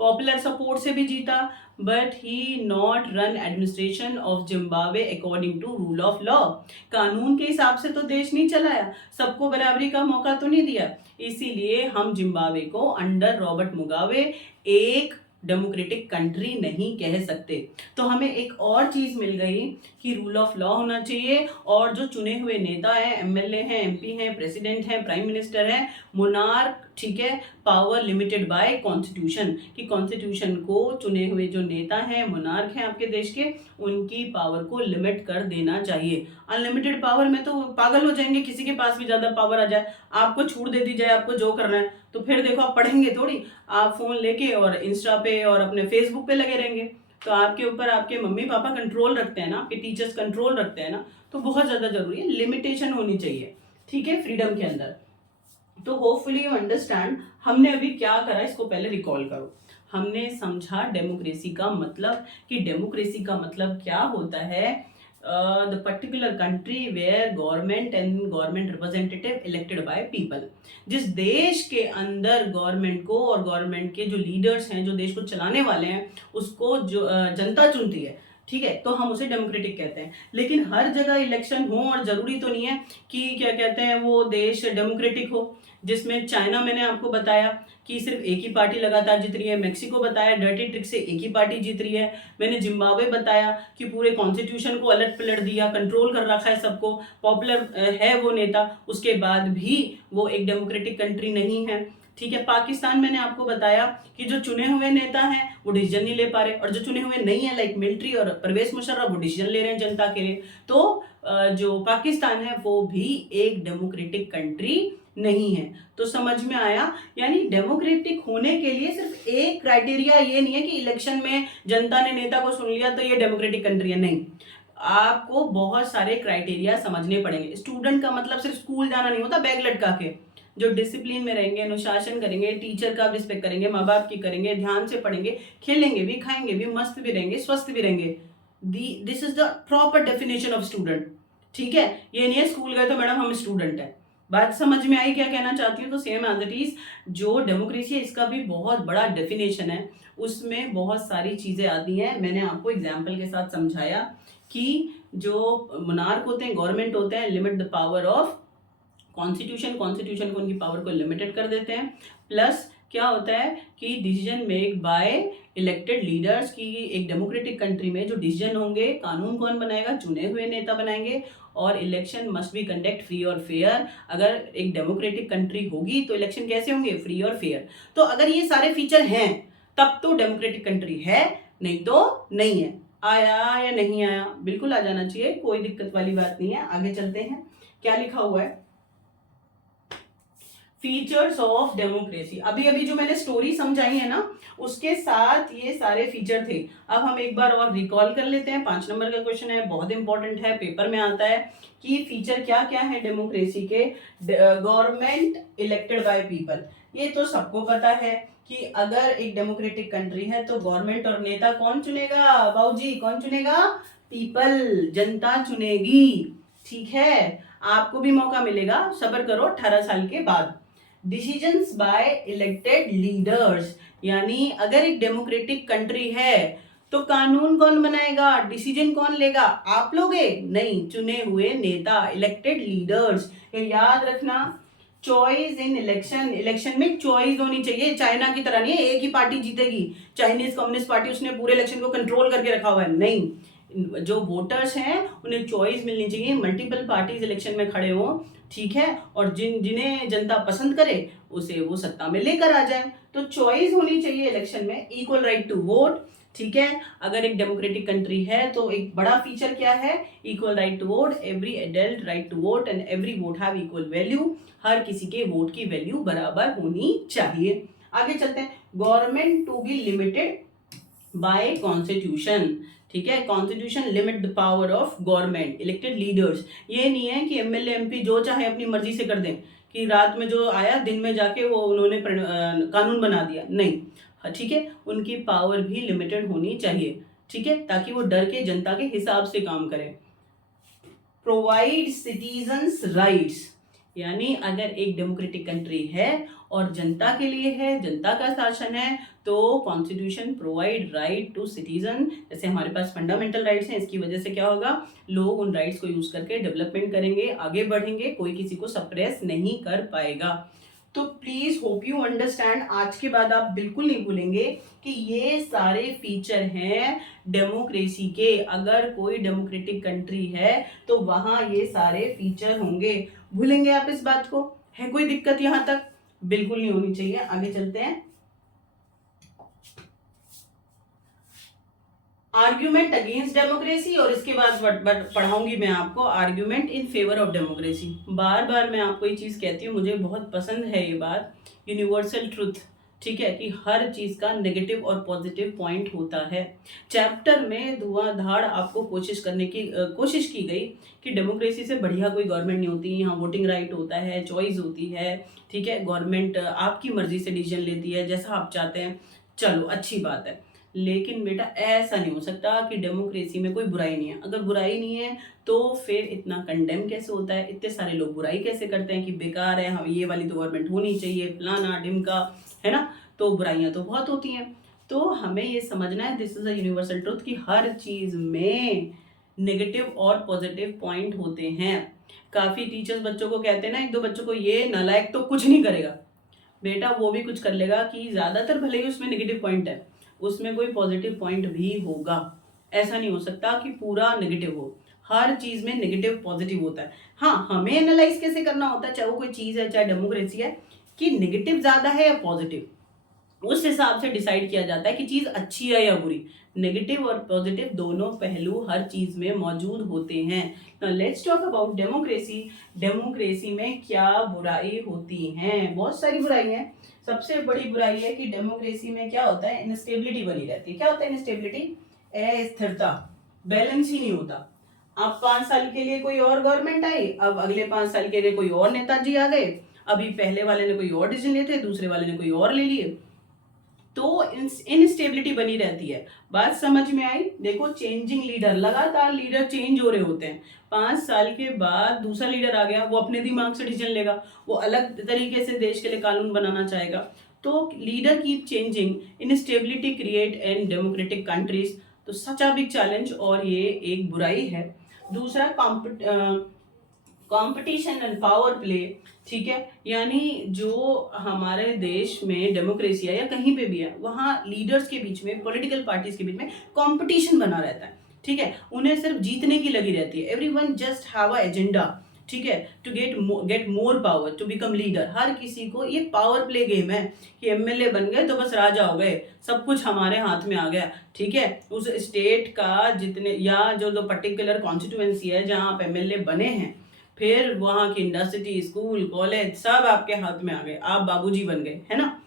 पॉपुलर सपोर्ट से भी जीता, but he not run administration of Zimbabwe according to rule of law, कानून के हिसाब से तो देश नहीं चलाया, सबको बराबरी का मौका तो नहीं दिया। इसीलिए हम जिम्बाब्वे को अंडर रॉबर्ट मुगाबे एक डेमोक्रेटिक कंट्री नहीं कह सकते। तो हमें एक और चीज मिल गई कि रूल ऑफ लॉ होना चाहिए, और जो चुने हुए नेता हैं, एमएलए हैं, एमपी हैं, प्रेसिडेंट हैं, प्राइम मिनिस्टर हैं, मोनार्क, ठीक है, पावर लिमिटेड बाय कॉन्स्टिट्यूशन, कि कॉन्स्टिट्यूशन को चुने हुए जो नेता हैं, मोनार्क हैं आपके देश के, उनकी पावर को लिमिट कर देना चाहिए। अनलिमिटेड पावर में तो पागल हो जाएंगे, किसी के पास भी ज्यादा पावर आ जाए, आपको छूट दे दी जाए, आपको जो करना है, तो फिर देखो आप पढ़ेंगे थोड़ी, आप फोन लेके और इंस्टा पे और अपने फेसबुक पे लगे रहेंगे। तो आपके ऊपर आपके मम्मी पापा कंट्रोल रखते हैं ना, आपके टीचर्स कंट्रोल रखते हैं ना, तो बहुत ज्यादा जरूरी है, लिमिटेशन होनी चाहिए, ठीक है, फ्रीडम के अंदर। तो होपफुली यू अंडरस्टैंड हमने अभी क्या करा, इसको पहले रिकॉल करो। हमने समझा डेमोक्रेसी का मतलब, कि डेमोक्रेसी का मतलब क्या होता है, the particular country where government and government representative elected by people. जिस देश के अंदर गवर्नमेंट को और गवर्नमेंट के जो लीडर्स हैं, जो देश को चलाने वाले हैं, उसको जो जनता चुनती है, ठीक है, तो हम उसे डेमोक्रेटिक कहते हैं। लेकिन हर जगह इलेक्शन हो, और जरूरी तो नहीं है कि क्या कहते हैं वो देश डेमोक्रेटिक हो। जिसमें चाइना मैंने आपको बताया कि सिर्फ एक ही पार्टी लगातार जीत रही है, मेक्सिको बताया डर्टी ट्रिक से एक ही पार्टी जीत रही है, मैंने जिम्बाब्वे बताया कि पूरे कॉन्स्टिट्यूशन को अलट पलट दिया, कंट्रोल कर रखा है सबको, पॉपुलर है वो नेता, उसके बाद भी वो एक डेमोक्रेटिक कंट्री नहीं है, ठीक है। पाकिस्तान मैंने आपको बताया कि जो चुने हुए नेता हैं वो डिसीजन नहीं ले पा रहे, और जो चुने हुए नहीं है लाइक मिलिट्री और परवेज मुशर्रफ, वो डिसीजन ले रहे हैं जनता के लिए। तो जो पाकिस्तान है वो भी एक डेमोक्रेटिक कंट्री नहीं है। तो समझ में आया, यानी डेमोक्रेटिक होने के लिए सिर्फ एक क्राइटेरिया ये नहीं है कि इलेक्शन में जनता ने नेता को सुन लिया तो ये डेमोक्रेटिक कंट्री है, नहीं, आपको बहुत सारे क्राइटेरिया समझने पड़ेंगे। स्टूडेंट का मतलब सिर्फ स्कूल जाना नहीं होता बैग लटका के, जो डिसिप्लिन में रहेंगे, अनुशासन करेंगे, टीचर का रिस्पेक्ट करेंगे, माँ बाप की करेंगे, ध्यान से पढ़ेंगे, खेलेंगे भी, खाएंगे भी, मस्त भी रहेंगे, स्वस्थ भी रहेंगे, this is the proper definition of student, ठीक है। ये नहीं है स्कूल गए तो मैडम हम स्टूडेंट है। बात समझ में आई क्या कहना चाहती हूँ? तो सेम एज इट इज जो डेमोक्रेसी है इसका भी बहुत बड़ा डेफिनेशन है, उसमें बहुत सारी चीजें आती हैं। मैंने आपको एग्जाम्पल के साथ समझाया कि जो मोनार्क होते हैं, गवर्नमेंट होते हैं, limit the power of constitution को उनकी पावर को लिमिटेड कर देते हैं। प्लस क्या होता है कि decision make by elected leaders, की एक डेमोक्रेटिक कंट्री में जो डिसीजन होंगे, कानून कौन बनाएगा, चुने हुए नेता बनाएंगे, और election must be conduct free और फेयर। अगर एक डेमोक्रेटिक कंट्री होगी तो इलेक्शन कैसे होंगे, फ्री और फेयर। तो अगर ये सारे फीचर हैं तब तो डेमोक्रेटिक कंट्री है, नहीं तो नहीं है। आया या नहीं आया? बिल्कुल आ जाना चाहिए, कोई दिक्कत वाली बात नहीं है। आगे चलते हैं, क्या लिखा हुआ है, फीचर्स ऑफ डेमोक्रेसी। अभी अभी जो मैंने स्टोरी समझाई है ना, उसके साथ ये सारे फीचर थे। अब हम एक बार और रिकॉल कर लेते हैं। 5 नंबर का क्वेश्चन है, बहुत इंपॉर्टेंट है, पेपर में आता है कि फीचर क्या क्या है डेमोक्रेसी के। गवर्नमेंट इलेक्टेड बाय पीपल, ये तो सबको पता है कि अगर एक डेमोक्रेटिक कंट्री है तो गवर्नमेंट और नेता कौन चुनेगा, बाबूजी कौन चुनेगा, पीपल, जनता चुनेगी, ठीक है। आपको भी मौका मिलेगा, सब्र करो 18 साल के बाद। डिसीजंस बाय इलेक्टेड लीडर्स, यानी अगर एक डेमोक्रेटिक कंट्री है तो कानून कौन बनाएगा, डिसीजन कौन लेगा, आप लोगे नहीं, चुने हुए नेता, इलेक्टेड लीडर्स। ये याद रखना। चॉइस इन इलेक्शन, इलेक्शन में चॉइस होनी चाहिए, चाइना की तरह नहीं है एक ही पार्टी जीतेगी, चाइनीज कम्युनिस्ट पार्टी उसने पूरे इलेक्शन को कंट्रोल करके रखा हुआ है, नहीं, जो वोटर्स हैं उन्हें चॉइस मिलनी चाहिए, मल्टीपल पार्टीज इलेक्शन में खड़े हो, ठीक है, और जिन्हें जनता पसंद करे उसे वो सत्ता में लेकर आ जाए। तो चॉइस होनी चाहिए इलेक्शन में, इक्वल राइट टू वोट, ठीक है। अगर एक डेमोक्रेटिक कंट्री है तो एक बड़ा फीचर क्या है, equal right to vote, every adult right to vote and every vote have equal value, हर किसी के वोट की वैल्यू बराबर होनी चाहिए। आगे चलते हैं, government to be limited by constitution, ठीक है, constitution limit the power of government elected leaders. ये नहीं है कि एमएलए एमपी जो चाहे अपनी मर्जी से कर दें, कि रात में जो आया दिन में जाके वो उन्होंने कानून बना दिया, नहीं, ठीक है, उनकी पावर भी लिमिटेड होनी चाहिए, ठीक है, ताकि वो डर के जनता के हिसाब से काम करें। प्रोवाइड सिटीजन्स राइट्स, यानी अगर एक डेमोक्रेटिक कंट्री है और जनता के लिए है, जनता का शासन है, तो constitution provide right to citizen. जैसे हमारे पास फंडामेंटल राइट्स हैं, इसकी वजह से क्या होगा, लोग उन राइट्स को यूज करके डेवलपमेंट करेंगे, आगे बढ़ेंगे, कोई किसी को सप्रेस नहीं कर पाएगा। तो प्लीज होप यू अंडरस्टैंड, आज के बाद आप बिल्कुल नहीं भूलेंगे कि ये सारे फीचर हैं डेमोक्रेसी के। अगर कोई डेमोक्रेटिक कंट्री है तो वहां ये सारे फीचर होंगे। भूलेंगे आप इस बात को? है कोई दिक्कत यहां तक? बिल्कुल नहीं होनी चाहिए। आगे चलते हैं। आर्ग्यूमेंट अगेंस्ट डेमोक्रेसी, और इसके बाद पढ़ाऊंगी मैं आपको argument in favour of democracy. बार बार मैं आपको ये चीज कहती हूँ, मुझे बहुत पसंद है ये बात, यूनिवर्सल ट्रुथ, ठीक है, कि हर चीज का नेगेटिव और पॉजिटिव पॉइंट होता है। चैप्टर में धुआंधार आपको कोशिश की गई कि डेमोक्रेसी से बढ़िया कोई गवर्नमेंट नहीं होती। यहाँ वोटिंग राइट होता है, चॉइस होती है, ठीक है, गवर्नमेंट आपकी मर्जी से डिसीजन लेती है जैसा आप चाहते हैं। चलो अच्छी बात है, लेकिन बेटा ऐसा नहीं हो सकता कि डेमोक्रेसी में कोई बुराई नहीं है। अगर बुराई नहीं है तो फिर इतना कंडेम कैसे होता है, इतने सारे लोग बुराई कैसे करते हैं कि बेकार है, हम ये वाली तो गवर्नमेंट होनी चाहिए, फलाना ढिमका, है ना। तो बुराइयां तो बहुत होती हैं। तो हमें ये समझना है, this is a universal truth, कि हर चीज में नेगेटिव और पॉजिटिव पॉइंट होते हैं। काफी टीचर्स बच्चों को कहते हैं ना, एक दो बच्चों को, ये नालायक तो कुछ नहीं करेगा। बेटा वो भी कुछ कर लेगा, कि ज्यादातर भले ही उसमें नेगेटिव पॉइंट है, उसमें कोई पॉजिटिव पॉइंट भी होगा। ऐसा नहीं हो सकता कि पूरा नेगेटिव हो। हर चीज में नेगेटिव पॉजिटिव होता है। हाँ, हमें एनालाइज कैसे करना होता है, चाहे वो कोई चीज है चाहे डेमोक्रेसी है, कि नेगेटिव ज्यादा है या पॉजिटिव, उस हिसाब से डिसाइड किया जाता है कि चीज अच्छी है या बुरी। नेगेटिव और पॉजिटिव दोनों पहलू हर चीज में मौजूद होते हैं। Now let's talk about democracy. Democracy में क्या बुराई होती हैं? बहुत सारी बुराई हैं। सबसे बड़ी बुराई है कि डेमोक्रेसी में क्या होता है, इनस्टेबिलिटी बनी रहती है। क्या होता है इनस्टेबिलिटी? अस्थिरता, बैलेंस ही नहीं होता। अब 5 साल के लिए कोई और गवर्नमेंट आई, अब अगले 5 साल के लिए कोई और नेताजी आ गए, अभी पहले वाले ने कोई और डिसीजन लिए थे, दूसरे वाले ने कोई और ले लिए, तो इनस्टेबिलिटी बनी रहती है। बात समझ में आई? देखो, चेंजिंग लीडर, लगातार लीडर चेंज हो रहे होते हैं। 5 साल के बाद दूसरा लीडर आ गया, वो अपने दिमाग से डिसीजन लेगा, वो अलग तरीके से देश के लिए कानून बनाना चाहेगा। तो leader keep changing, instability create in democratic countries. तो सच अ बिग चैलेंज, और ये एक बुराई है। दूसरा, कंपटीशन एंड पावर प्ले, ठीक है, यानी जो हमारे देश में डेमोक्रेसी है या कहीं पे भी है, वहाँ लीडर्स के बीच में, पॉलिटिकल पार्टीज के बीच में कंपटीशन बना रहता है, ठीक है। उन्हें सिर्फ जीतने की लगी रहती है। Everyone just have a agenda, ठीक है, to get more power, to become leader. हर किसी को, ये पावर प्ले गेम है कि एमएलए बन गए तो बस राजा हो गए, सब कुछ हमारे हाथ में आ गया, ठीक है। उस स्टेट का जितने, या जो पर्टिकुलर कॉन्स्टिट्यूएंसी है जहाँ आप एमएलए बने हैं, फिर वहाँ की इंडस्ट्री, स्कूल, कॉलेज सब आपके हाथ में आ गए, आप बाबूजी बन गए, है ना।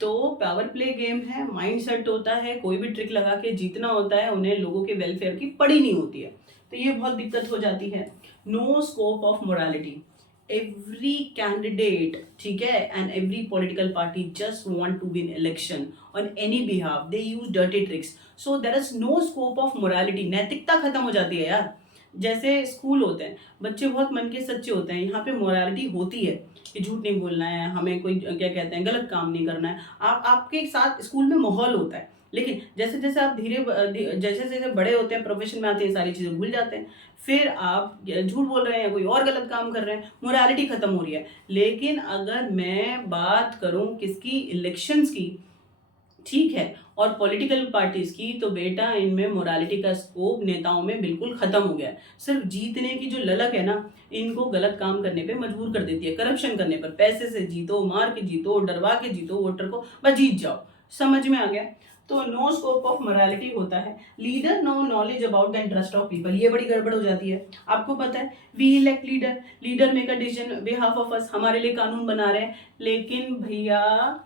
तो पावर प्ले गेम है, माइंड सेट होता है, कोई भी ट्रिक लगा के जीतना होता है, उन्हें लोगों के वेलफेयर की पड़ी नहीं होती है। तो ये बहुत दिक्कत हो जाती है। No scope of morality, every candidate, ठीक है, and every political party just want to win election on any behalf, they use dirty tricks, so there is no scope of morality. नैतिकता खत्म हो जाती है यार। जैसे स्कूल होते हैं, बच्चे बहुत मन के सच्चे होते हैं, यहाँ पे मोरालिटी होती है कि झूठ नहीं बोलना है, हमें कोई क्या कहते हैं गलत काम नहीं करना है। आपके साथ स्कूल में माहौल होता है, लेकिन जैसे जैसे आप जैसे जैसे बड़े होते हैं, प्रोफेशन में आते हैं, सारी चीज़ें भूल जाते हैं, फिर आप झूठ बोल रहे हैं, कोई और गलत काम कर रहे हैं, मोरालिटी खत्म हो रही है। लेकिन अगर मैं बात करूं किसकी, इलेक्शंस की, ठीक है, और पॉलिटिकल पार्टीज की, तो बेटा इनमें मोरालिटी का स्कोप नेताओं में बिल्कुल खत्म हो गया है। सिर्फ जीतने की जो ललक है ना, इनको गलत काम करने पे मजबूर कर देती है, करप्शन करने पर। पैसे से जीतो, मार के जीतो, डरवा के जीतो वोटर को, बस जीत जाओ। समझ में आ गया? तो नो स्कोप ऑफ मोरालिटी होता है। Leader no knowledge about the interest of people, ये बड़ी गड़बड़ हो जाती है। आपको पता है, we elect leader, leader make a decision behalf of us, हमारे लिए कानून बना रहे हैं, लेकिन भैया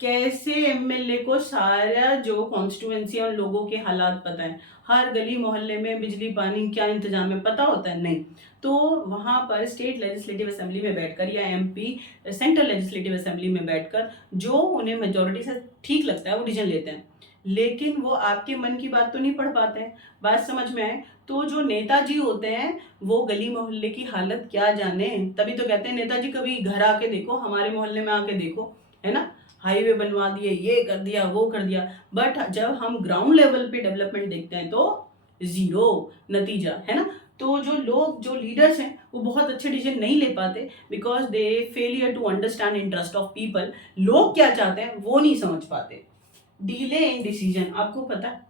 कैसे एमएलए को सारा जो कॉन्स्टिट्यूएंसी और लोगों के हालात पता है, हर गली मोहल्ले में बिजली पानी क्या इंतजाम है पता होता है? नहीं। तो वहां पर स्टेट लेजिस्लेटिव असेंबली में बैठकर या एमपी सेंट्रल लेजिस्लेटिव असेंबली में बैठकर जो उन्हें मेजोरिटी से ठीक लगता है वो डिसीजन लेते हैं, लेकिन वो आपके मन की बात तो नहीं पढ़ पाते हैं। बात समझ में आए? तो जो नेताजी होते हैं वो गली मोहल्ले की हालत क्या जाने, तभी तो कहते हैं नेताजी कभी घर आके देखो, हमारे मोहल्ले में आके देखो, है ना। हाईवे बनवा दिए, ये कर दिया, वो कर दिया, बट जब हम ग्राउंड लेवल पे डेवलपमेंट देखते हैं तो जीरो नतीजा, है ना। तो जो लीडर्स हैं वो बहुत अच्छे डिसीजन नहीं ले पाते because they failure to understand interest of people. लोग क्या चाहते हैं वो नहीं समझ पाते। डिले इन डिसीजन, आपको पता है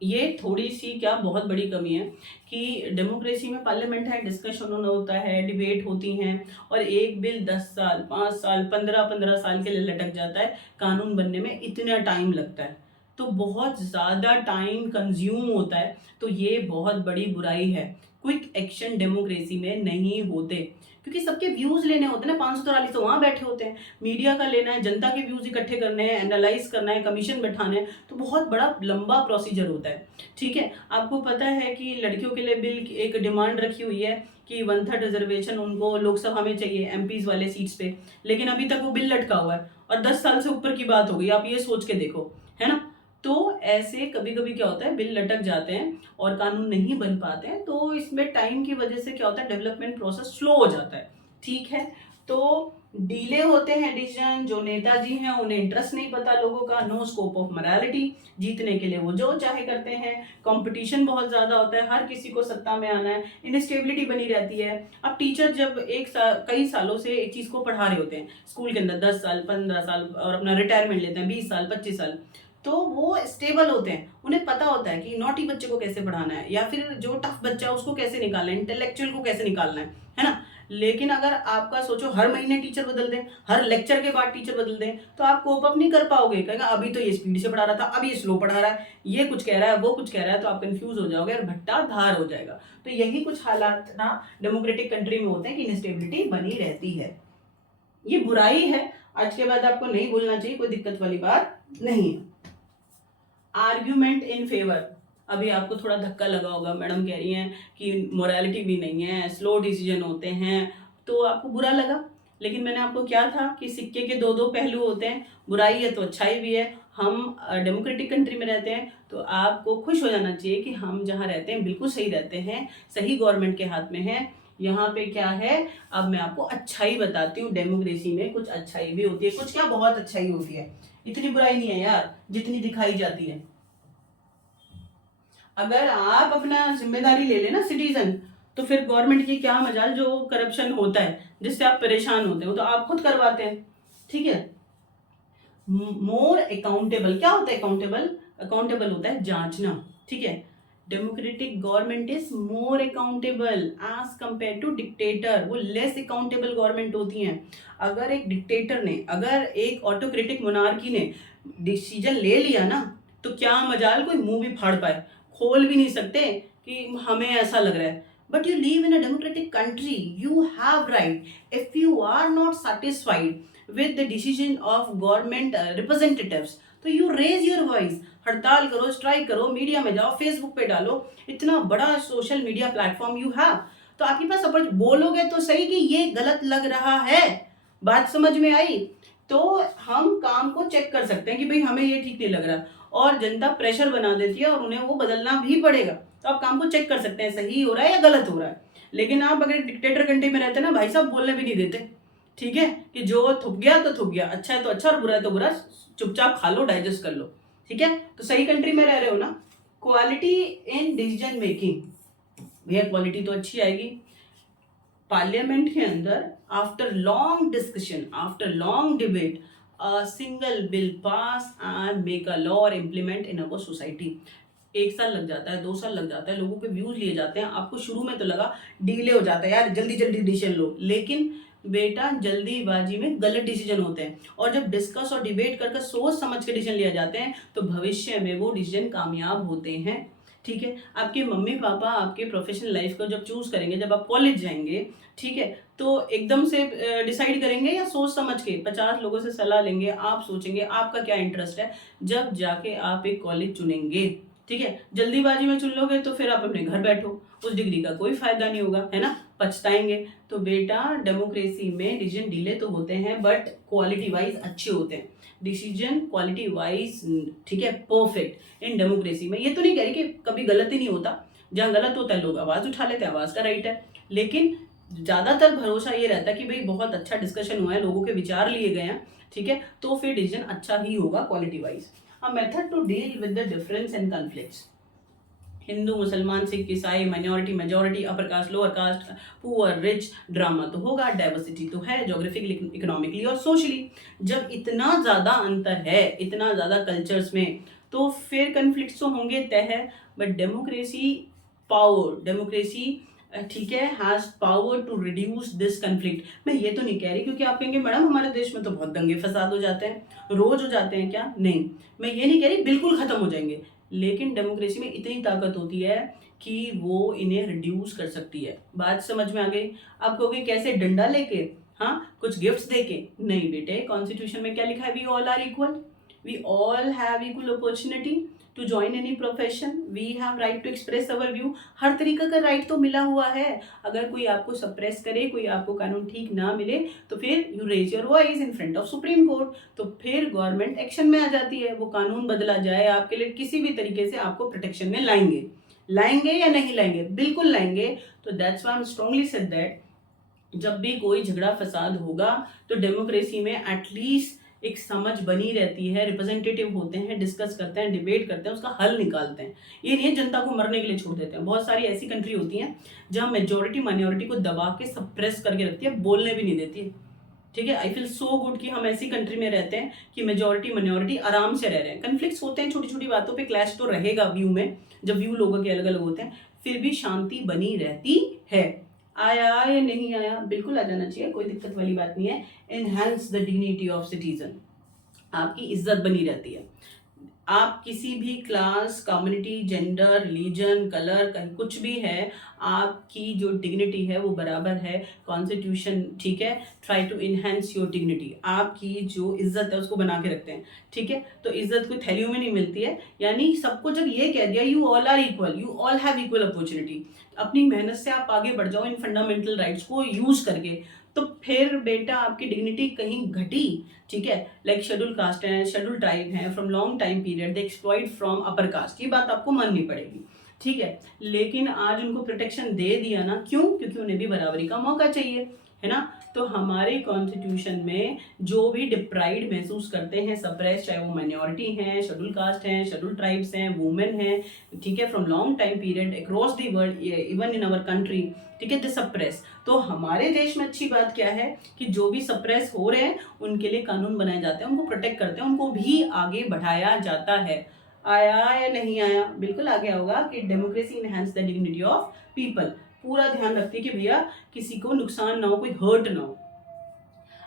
ये थोड़ी सी क्या बहुत बड़ी कमी है कि डेमोक्रेसी में पार्लियामेंट है, डिस्कशन होता है, डिबेट होती हैं और एक बिल 10 साल 5 साल 15 साल के लिए लटक जाता है। कानून बनने में इतना टाइम लगता है, तो बहुत ज़्यादा टाइम कंज्यूम होता है। तो ये बहुत बड़ी बुराई है। क्विक एक्शन डेमोक्रेसी में नहीं होते क्योंकि सबके व्यूज लेने होते हैं ना। 543 तो वहाँ बैठे होते हैं, मीडिया का लेना है, जनता के व्यूज इकट्ठे करने हैं, एनालाइज करना है, कमीशन बैठाना है, तो बहुत बड़ा लंबा प्रोसीजर होता है। ठीक है, आपको पता है कि लड़कियों के लिए बिल की एक डिमांड रखी हुई है कि 1/3 रिजर्वेशन उनको लोकसभा में चाहिए एमपीज वाले सीट्स पे, लेकिन अभी तक वो बिल लटका हुआ है और 10 साल से ऊपर की बात हो गई। आप ये सोच के देखो, है ना। तो ऐसे कभी कभी क्या होता है, बिल लटक जाते हैं और कानून नहीं बन पाते हैं, तो इसमें टाइम की वजह से क्या होता है, डेवलपमेंट प्रोसेस स्लो हो जाता है। ठीक है, तो डीले होते हैं डिसीजन। जो नेताजी हैं उन्हें इंटरेस्ट नहीं पता लोगों का, नो स्कोप ऑफ मोरालिटी, जीतने के लिए वो जो चाहे करते हैं। कंपटीशन बहुत ज्यादा होता है, हर किसी को सत्ता में आना है, इनस्टेबिलिटी बनी रहती है। अब टीचर जब कई सालों से एक चीज को पढ़ा रहे होते हैं स्कूल के अंदर, 10 साल 15 साल, और अपना रिटायरमेंट लेते हैं 20 साल 25 साल, तो वो स्टेबल होते हैं, उन्हें पता होता है कि नॉटी बच्चे को कैसे पढ़ाना है या फिर जो टफ बच्चा है उसको कैसे निकालना है, इंटेलेक्चुअल को कैसे निकालना है ना। लेकिन अगर आपका सोचो हर महीने टीचर बदल दें, हर लेक्चर के बाद टीचर बदल दें, तो आप कोप अप नहीं कर पाओगे। कहेगा अभी तो ये स्पीड से पढ़ा रहा था, अभी ये स्लो पढ़ा रहा है, ये कुछ कह रहा है, वो कुछ कह रहा है, तो आप कंफ्यूज हो जाओगे और भट्टा धार हो जाएगा। तो यही कुछ हालात ना डेमोक्रेटिक कंट्री में होते हैं कि इंस्टेबिलिटी बनी रहती है। ये बुराई है, आज के बाद आपको नहीं बोलना चाहिए, कोई दिक्कत वाली बात नहीं है। आर्ग्यूमेंट इन फेवर, अभी आपको थोड़ा धक्का लगा होगा, मैडम कह रही हैं कि मोरालिटी भी नहीं है, स्लो डिसीजन होते हैं, तो आपको बुरा लगा। लेकिन मैंने आपको क्या था कि सिक्के के दो दो पहलू होते हैं, बुराई है तो अच्छाई भी है। हम डेमोक्रेटिक कंट्री में रहते हैं तो आपको खुश हो जाना चाहिए कि हम जहाँ रहते हैं बिल्कुल सही रहते हैं, सही गवर्नमेंट के हाथ में है। यहाँ पे क्या है, अब मैं आपको अच्छाई बताती हूँ। डेमोक्रेसी में कुछ अच्छाई भी होती है, कुछ क्या बहुत अच्छाई होती है, इतनी बुराई नहीं है यार जितनी दिखाई जाती है। अगर आप अपना जिम्मेदारी ले लेना सिटीजन, तो फिर गवर्नमेंट की क्या मजाल। जो करप्शन होता है जिससे आप परेशान होते हो तो आप खुद करवाते हैं। ठीक है, मोर अकाउंटेबल, क्या होता है अकाउंटेबल? अकाउंटेबल होता है जांचना। ठीक है, democratic government is more accountable as compare to dictator, वो लेस अकाउंटेबल गवर्नमेंट होती हैं। अगर एक डिक्टेटर ने, अगर एक ऑटोक्रेटिक मोनार्की ने डिसीजन ले लिया ना, तो क्या मजाल कोई मुंह भी फाड़ पाए, खोल भी नहीं सकते कि हमें ऐसा लग रहा है। But you live in a democratic country, you have right. If you are not satisfied with the decision of government representatives, तो यू रेज योर वॉइस, हड़ताल करो, स्ट्राइक करो, मीडिया में जाओ, फेसबुक पे डालो, इतना बड़ा social media platform you have, तो आपके पास अपन बोलोगे तो सही कि ये गलत लग रहा है। बात समझ में आई? तो हम काम को चेक कर सकते हैं कि भाई हमें ये ठीक नहीं लग रहा, और जनता प्रेशर बना देती है और उन्हें वो बदलना भी पड़ेगा, तो आप काम को चेक कर सकते हैं सही हो रहा है या गलत हो रहा है। लेकिन आप अगर डिक्टेटर कंट्री में रहते ना, भाई साहब बोलने भी नहीं देते। ठीक है, कि जो थुप गया तो थुप गया, अच्छा है तो अच्छा और बुरा है तो बुरा, चुपचाप खा लो, डाइजेस्ट कर लो। ठीक है, तो सही कंट्री में रह रहे हो ना। क्वालिटी इन डिसीजन मेकिंग, भैया क्वालिटी तो अच्छी आएगी। पार्लियामेंट के अंदर after long discussion, after long debate, a single bill pass and make a law और इम्प्लीमेंट इन अवर सोसाइटी। 1 साल लग जाता है, 2 साल लग जाता है, लोगों के व्यूज लिए जाते हैं। आपको शुरू में तो लगा डिले हो जाता है, यार जल्दी जल्दी डिसीजन लो, लेकिन बेटा जल्दीबाजी में गलत डिसीजन होते हैं, और जब डिस्कस और डिबेट करके सोच समझ के डिसीजन लिया जाते हैं तो भविष्य में वो डिसीजन कामयाब होते हैं। ठीक है, आपके मम्मी पापा आपके प्रोफेशनल लाइफ को जब चूज करेंगे, जब आप कॉलेज जाएंगे, ठीक है, तो एकदम से डिसाइड करेंगे या सोच समझ के 50 लोगों से सलाह लेंगे, आप सोचेंगे आपका क्या इंटरेस्ट है, जब जाके आप एक कॉलेज चुनेंगे। ठीक है, जल्दीबाजी में चुन लोगे तो फिर आप अपने घर बैठो, उस डिग्री का कोई फायदा नहीं होगा, है ना, पछताएंगे। तो बेटा डेमोक्रेसी में डिसीजन डिले तो होते हैं बट क्वालिटी वाइज अच्छे होते हैं, डिसीजन क्वालिटी वाइज, ठीक है, परफेक्ट इन डेमोक्रेसी में। ये तो नहीं कह रही कि कभी गलत ही नहीं होता, जहाँ गलत होता है लोग आवाज उठा लेते हैं, आवाज का राइट है, लेकिन ज्यादातर भरोसा ये रहता है कि भाई बहुत अच्छा डिस्कशन हुआ है, लोगों के विचार लिए गए हैं, ठीक है, तो फिर डिसीजन अच्छा ही होगा quality wise. A method to deal with the difference and conflicts, Hindu, मुसलमान, सिख, ईसाई, minority, majority, upper caste, lower caste, poor, rich, drama तो होगा, डाइवर्सिटी तो है जोग्राफिकली, इकोनॉमिकली और सोशली। जब इतना ज़्यादा अंतर है, इतना ज़्यादा कल्चर्स में, तो फिर कन्फ्लिक्ट तो होंगे तय है। बट डेमोक्रेसी पावर, डेमोक्रेसी ठीक है, has power to reduce this conflict. मैं ये तो नहीं कह रही, क्योंकि आप कहेंगे मैडम हमारे देश में तो बहुत दंगे फसाद हो जाते हैं, रोज हो जाते हैं क्या? नहीं, मैं ये नहीं कह रही बिल्कुल खत्म हो जाएंगे, लेकिन डेमोक्रेसी में इतनी ताकत होती है कि वो इन्हें रिड्यूस कर सकती है। बात समझ में आ गई? आप कहोगे कैसे, डंडा लेके, हाँ कुछ गिफ्ट्स देके? नहीं बेटे, कॉन्स्टिट्यूशन में क्या लिखा है? We all are equal, we all have equal opportunity to join any profession, we have right to express our view. हर तरीके का राइट तो मिला हुआ है। अगर कोई आपको सप्रेस करे, कोई आपको कानून ठीक ना मिले, तो फिर you raise your voice in front of supreme court, तो फिर गवर्नमेंट एक्शन में आ जाती है। वो कानून बदला जाए आपके लिए, किसी भी तरीके से आपको प्रोटेक्शन में लाएंगे, लाएंगे या नहीं लाएंगे? बिल्कुल लाएंगे। तो that's why I strongly said that जब भी कोई झगड़ा फसाद होगा तो डेमोक्रेसी में एटलीस्ट एक समझ बनी रहती है, रिप्रेजेंटेटिव होते हैं, डिस्कस करते हैं, डिबेट करते हैं, उसका हल निकालते हैं। ये नहीं है जनता को मरने के लिए छोड़ देते हैं। बहुत सारी ऐसी कंट्री होती हैं जहां मेजोरिटी माइनॉरिटी को दबा के सप्रेस करके रखती है, बोलने भी नहीं देती है। ठीक है, आई फील सो गुड कि हम ऐसी कंट्री में रहते हैं कि मेजोरिटी माइनॉरिटी आराम से रह रहे हैं। कन्फ्लिक्ट्स होते हैं, छोटी छोटी बातों पे क्लैश तो रहेगा व्यू में, जब व्यू लोगों के अलग अलग होते हैं, फिर भी शांति बनी रहती है। आया या नहीं आया? बिल्कुल आ जाना चाहिए, कोई दिक्कत वाली बात नहीं है। Enhance the dignity of citizen, आपकी इज्जत बनी रहती है। आप किसी भी class, community, gender, religion, colour, कहीं कुछ भी है, आपकी जो डिग्निटी है वो बराबर है। कॉन्स्टिट्यूशन ठीक है, try to enhance your dignity, आपकी जो इज्जत है उसको बना के रखते हैं। ठीक है, तो इज्जत कोई थैलियों में नहीं मिलती है। यानी सबको जब ये कह दिया you all are equal, you all have equal opportunity, अपनी मेहनत से आप आगे बढ़ जाओ इन फंडामेंटल राइट्स को यूज करके, तो फिर बेटा आपकी डिग्निटी कहीं घटी? ठीक है, लाइक शेड्यूल कास्ट है, शेड्यूल ट्राइब है, from long time period they exploit from upper caste, ये बात आपको माननी पड़ेगी। ठीक है, लेकिन आज उनको प्रोटेक्शन दे दिया ना, क्यों? क्योंकि उन्हें भी बराबरी का मौका चाहिए, है ना। तो हमारे कॉन्स्टिट्यूशन में जो भी डिप्राइड महसूस करते हैं, सप्रेस, चाहे वो माइनॉरिटी हैं, शेड्यूल कास्ट हैं, शेड्यूल ट्राइब्स हैं, वुमेन हैं, ठीक है, from long time period across the world, even in our country, ठीक है, द सप्रेस। तो हमारे देश में अच्छी बात क्या है कि जो भी सप्रेस हो रहे हैं उनके लिए कानून बनाए जाते हैं, उनको प्रोटेक्ट करते हैं, उनको भी आगे बढ़ाया जाता है। आया या नहीं आया? बिल्कुल आ गया होगा कि democracy enhance the dignity of people. पूरा ध्यान रखती है कि भैया किसी को नुकसान ना हो, कोई हर्ट ना हो।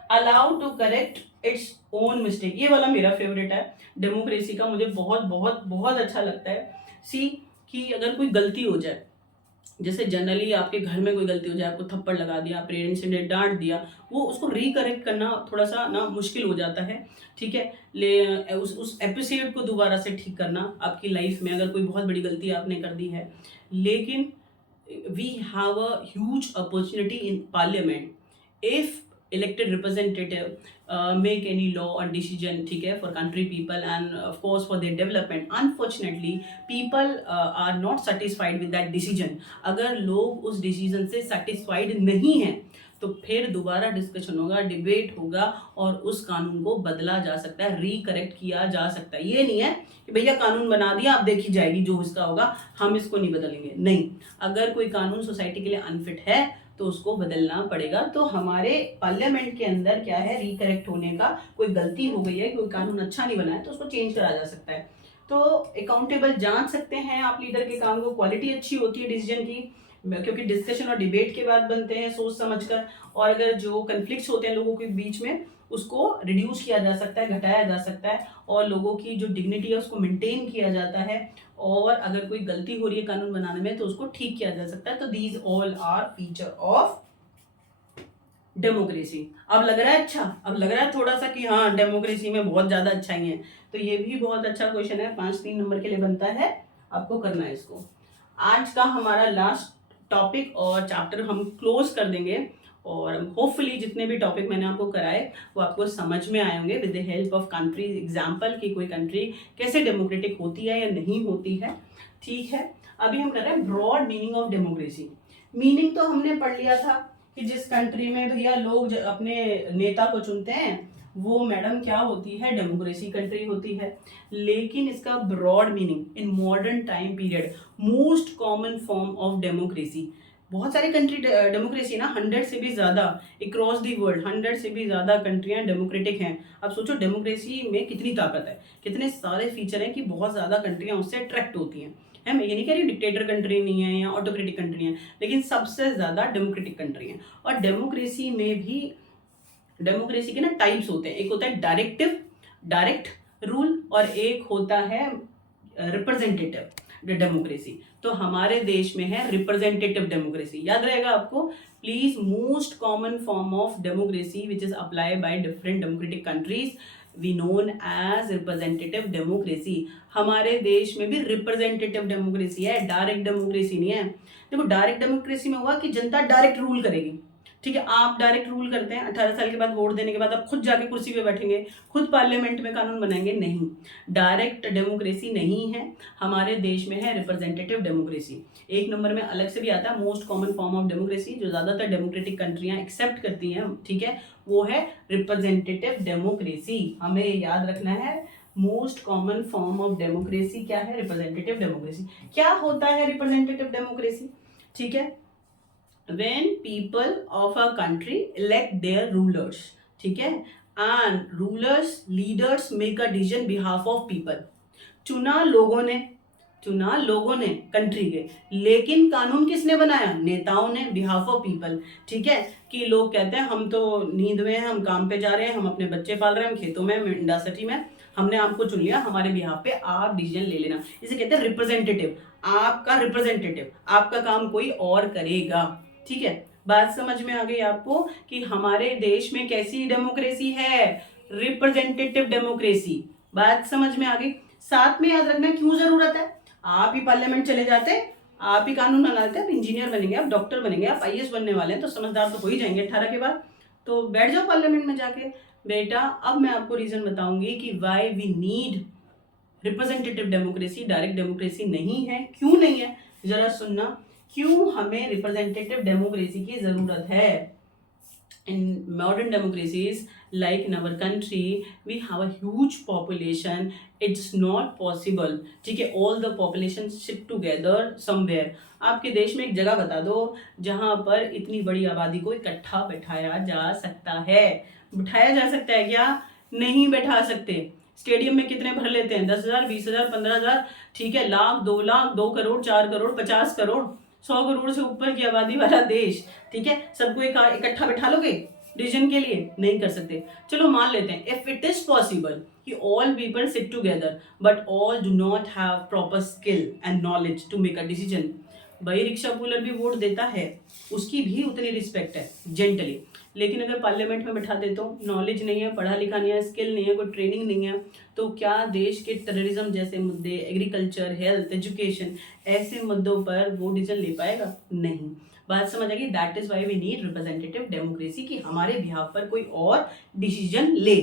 Allow to correct its own mistake, ये वाला मेरा फेवरेट है डेमोक्रेसी का, मुझे बहुत बहुत बहुत अच्छा लगता है। सी कि अगर कोई गलती हो जाए, जैसे जनरली आपके घर में कोई गलती हो जाए, आपको थप्पड़ लगा दिया, पेरेंट्स ने डांट दिया, वो उसको रिकरेक्ट करना थोड़ा सा ना मुश्किल हो जाता है। ठीक है, उस एपिसोड को दोबारा से ठीक करना आपकी लाइफ में, अगर कोई बहुत बड़ी गलती आपने कर दी है, लेकिन we have a huge opportunity in parliament if elected representative make any law or decision, ठीक है, for country people and of course for their development. Unfortunately people are not satisfied with that decision. अगर लोग उस decision से satisfied नहीं हैं तो फिर दोबारा डिस्कशन होगा, डिबेट होगा और उस कानून को बदला जा सकता है, रिकरेक्ट किया जा सकता है। ये नहीं है कि भैया कानून बना दिया अब देखी जाएगी जो इसका होगा, हम इसको नहीं बदलेंगे। नहीं, अगर कोई कानून सोसाइटी के लिए अनफिट है तो उसको बदलना पड़ेगा। तो हमारे पार्लियामेंट के अंदर क्या है, रिकरेक्ट होने का, कोई गलती हो गई है, कोई कानून अच्छा नहीं बना है तो उसको चेंज करा जा सकता है। तो अकाउंटेबल जांच सकते हैं आप लीडर के काम को, क्वालिटी अच्छी होती है डिसीजन की, क्योंकि डिस्कशन और डिबेट के बाद बनते हैं सोच समझकर, और अगर जो कन्फ्लिक्ट्स होते हैं लोगों के बीच में उसको रिड्यूस किया जा सकता है, घटाया जा सकता है, और लोगों की जो डिग्निटी है उसको मेंटेन किया जाता है, और अगर कोई गलती हो रही है कानून बनाने में तो उसको ठीक किया जा सकता है। तो these all are feature of democracy. अब लग रहा है अच्छा, अब लग रहा है थोड़ा सा कि हाँ डेमोक्रेसी में बहुत ज्यादा अच्छाई है, तो ये भी बहुत अच्छा क्वेश्चन है, 5-3 नंबर के लिए बनता है, आपको करना है इसको। आज का हमारा लास्ट टॉपिक और चैप्टर हम क्लोज कर देंगे, और होपफुली जितने भी टॉपिक मैंने आपको कराए वो आपको समझ में आए होंगे with the help of country example, कि कोई कंट्री कैसे डेमोक्रेटिक होती है या नहीं होती है। ठीक है, अभी हम कर रहे हैं broad meaning of democracy. Meaning तो हमने पढ़ लिया था कि जिस कंट्री में भैया लोग अपने नेता को चुनते हैं वो मैडम क्या होती है, डेमोक्रेसी कंट्री होती है। लेकिन इसका broad meaning in modern time period, most common form of democracy. बहुत सारी कंट्री डेमोक्रेसी ना, 100 से भी ज़्यादा अक्रॉस दी वर्ल्ड, 100 से भी ज़्यादा कंट्रियां डेमोक्रेटिक हैं। अब सोचो डेमोक्रेसी में कितनी ताकत है, कितने सारे फीचर हैं कि बहुत ज़्यादा कंट्रियां उससे अट्रैक्ट होती हैं। है, मैं ये नहीं कह रही डिक्टेटर कंट्री नहीं है या ऑटोक्रेटिक कंट्री है, लेकिन सबसे ज़्यादा डेमोक्रेटिक कंट्री है। और डेमोक्रेसी में भी, डेमोक्रेसी के ना टाइप्स होते हैं, एक होता है डायरेक्ट रूल और एक होता है रिप्रेजेंटेटिव डेमोक्रेसी। तो हमारे देश में है रिप्रेजेंटेटिव डेमोक्रेसी, याद रहेगा आपको please. Most common form of democracy which is apply by different democratic countries we known as representative democracy. हमारे देश में भी रिप्रेजेंटेटिव डेमोक्रेसी है, डायरेक्ट डेमोक्रेसी नहीं है। देखो डायरेक्ट डेमोक्रेसी में हुआ कि जनता डायरेक्ट रूल करेगी, ठीक है, आप डायरेक्ट रूल करते हैं, 18 साल के बाद वोट देने के बाद आप खुद जाके कुर्सी पे बैठेंगे, खुद पार्लियामेंट में कानून बनाएंगे, नहीं, डायरेक्ट डेमोक्रेसी नहीं है। हमारे देश में है रिप्रेजेंटेटिव डेमोक्रेसी। एक नंबर में अलग से भी आता है most common form of democracy, जो ज्यादातर डेमोक्रेटिक कंट्रियां एक्सेप्ट करती हैं, ठीक है, वो है रिप्रेजेंटेटिव डेमोक्रेसी। हमें याद रखना है most common form of democracy क्या है, रिप्रेजेंटेटिव डेमोक्रेसी। क्या होता है रिप्रेजेंटेटिव डेमोक्रेसी, ठीक है, when people of a country elect their rulers, ठीक है, and rulers leaders make a decision behalf of people। चुना लोगों ने कंट्री के, लेकिन कानून किसने बनाया, नेताओं ने, बिहाफ ऑफ पीपल। ठीक है, कि लोग कहते हैं हम तो नींद में हैं, हम काम पे जा रहे हैं, हम अपने बच्चे पाल रहे हैं, हम खेतों में, इंडस्ट्री में, हमने आपको चुन लिया, हमारे बिहाफ पे आप डिसीजन ले लेना। इसे कहते हैं रिप्रेजेंटेटिव। आपका रिप्रेजेंटेटिव, आपका काम कोई और करेगा। ठीक है, बात समझ में आ गई आपको कि हमारे देश में कैसी डेमोक्रेसी है, रिप्रेजेंटेटिव डेमोक्रेसी। बात समझ में आ गई। साथ में याद रखना क्यों जरूरत है, आप ही पार्लियामेंट चले जाते, आप ही कानून बनाते, आप इंजीनियर बनेंगे, आप डॉक्टर बनेंगे, आप आईएएस बनने वाले हैं, तो समझदार तो हो ही जाएंगे 18 के बाद, तो बैठ जाओ पार्लियामेंट में जाके। बेटा अब मैं आपको रीजन बताऊंगी कि why we need representative democracy, direct democracy नहीं है। क्यों नहीं है, जरा सुनना, क्यों हमें रिप्रेजेंटेटिव डेमोक्रेसी की जरूरत है। In modern democracies like in our country we have a huge population, it's not possible, ठीक है, all the population sit together somewhere। आपके देश में एक जगह बता दो जहां पर इतनी बड़ी आबादी को इकट्ठा बैठाया जा सकता है। बैठाया जा सकता है क्या, नहीं बैठा सकते। स्टेडियम में कितने भर लेते हैं, 10,000, 20,000, 15,000, ठीक है, लाख, 2 लाख, 2 करोड़, 4 करोड़, 50 करोड़, 100 करोड़ से ऊपर की आबादी वाला देश, ठीक है, सबको इकट्ठा बैठा लोगे डिसीजन के लिए, नहीं कर सकते। चलो मान लेते हैं इफ इट इज पॉसिबल कि all people sit together but all do not have proper skill and knowledge to make a decision. भाई रिक्शा पुलर भी वोट देता है, उसकी भी उतनी रिस्पेक्ट है जेंटली, लेकिन अगर पार्लियामेंट में बैठा दे तो नॉलेज नहीं है, पढ़ा लिखा नहीं है, स्किल नहीं है, कोई ट्रेनिंग नहीं है, तो क्या देश के टेररिज्म जैसे मुद्दे, एग्रीकल्चर, हेल्थ, एजुकेशन, ऐसे मुद्दों पर वो डिसीजन ले पाएगा, नहीं। बात समझ आएगी। That is why we need representative democracy, कि हमारे बिहाफ पर कोई और डिसीजन ले।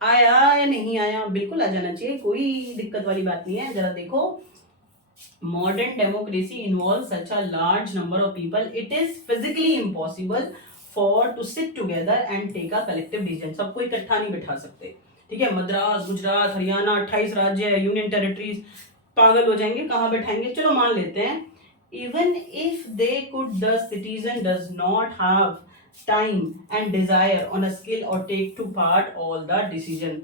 आया या नहीं आया, बिल्कुल आ जाना चाहिए, कोई दिक्कत वाली बात नहीं है। जरा देखो, modern democracy involves such a large number of people, it is physically impossible for to sit together and take a collective decision। सबको इकट्ठा नहीं बैठा सकते, ठीक है, मद्रास, गुजरात, हरियाणा, 28 राज्य है, यूनियन टेरिटरीज, पागल हो जाएंगे, कहाँ बैठाएंगे। चलो मान लेते हैं even if they could, the citizen does not have time and desire on a skill or take to part all the decision।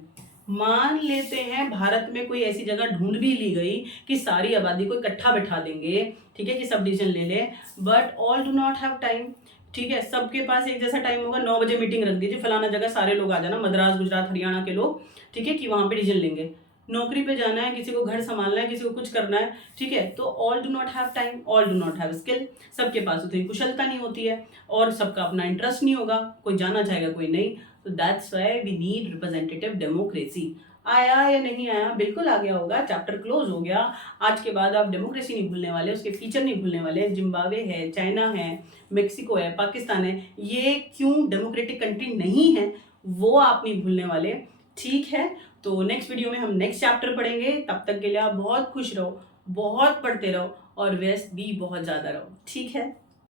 मान लेते हैं भारत में कोई ऐसी जगह ढूंढ भी ली गई कि सारी आबादी को इकट्ठा बैठा देंगे, ठीक है, कि सब डिसीजन ले ले, but all do not have time, ठीक है, सबके पास एक जैसा टाइम होगा, 9 बजे मीटिंग रख दीजिए, फलाना जगह सारे लोग आ जाना, मद्रास, गुजरात, हरियाणा के लोग, ठीक है, कि वहां पे डिसीजन लेंगे। नौकरी पे जाना है, किसी को घर संभालना है, किसी को कुछ करना है, ठीक है, तो all do not have time, all do not have skill, सबके पास उतनी कुशलता नहीं होती है और सबका अपना इंटरेस्ट नहीं होगा, कोई जाना चाहेगा कोई नहीं। तो that's why we need representative democracy. आया या नहीं आया, बिल्कुल आ गया होगा, चैप्टर क्लोज हो गया। आज के बाद आप डेमोक्रेसी नहीं भूलने वाले, उसके फीचर नहीं भूलने वाले। जिम्बाब्वे है, चाइना है, मेक्सिको है, पाकिस्तान है, ये क्यों डेमोक्रेटिक कंट्री नहीं है वो आप नहीं भूलने वाले, ठीक है। तो नेक्स्ट वीडियो में हम नेक्स्ट चैप्टर पढ़ेंगे। तब तक के लिए आप बहुत खुश रहो, बहुत पढ़ते रहो और व्यस्त भी बहुत ज़्यादा रहो, ठीक है।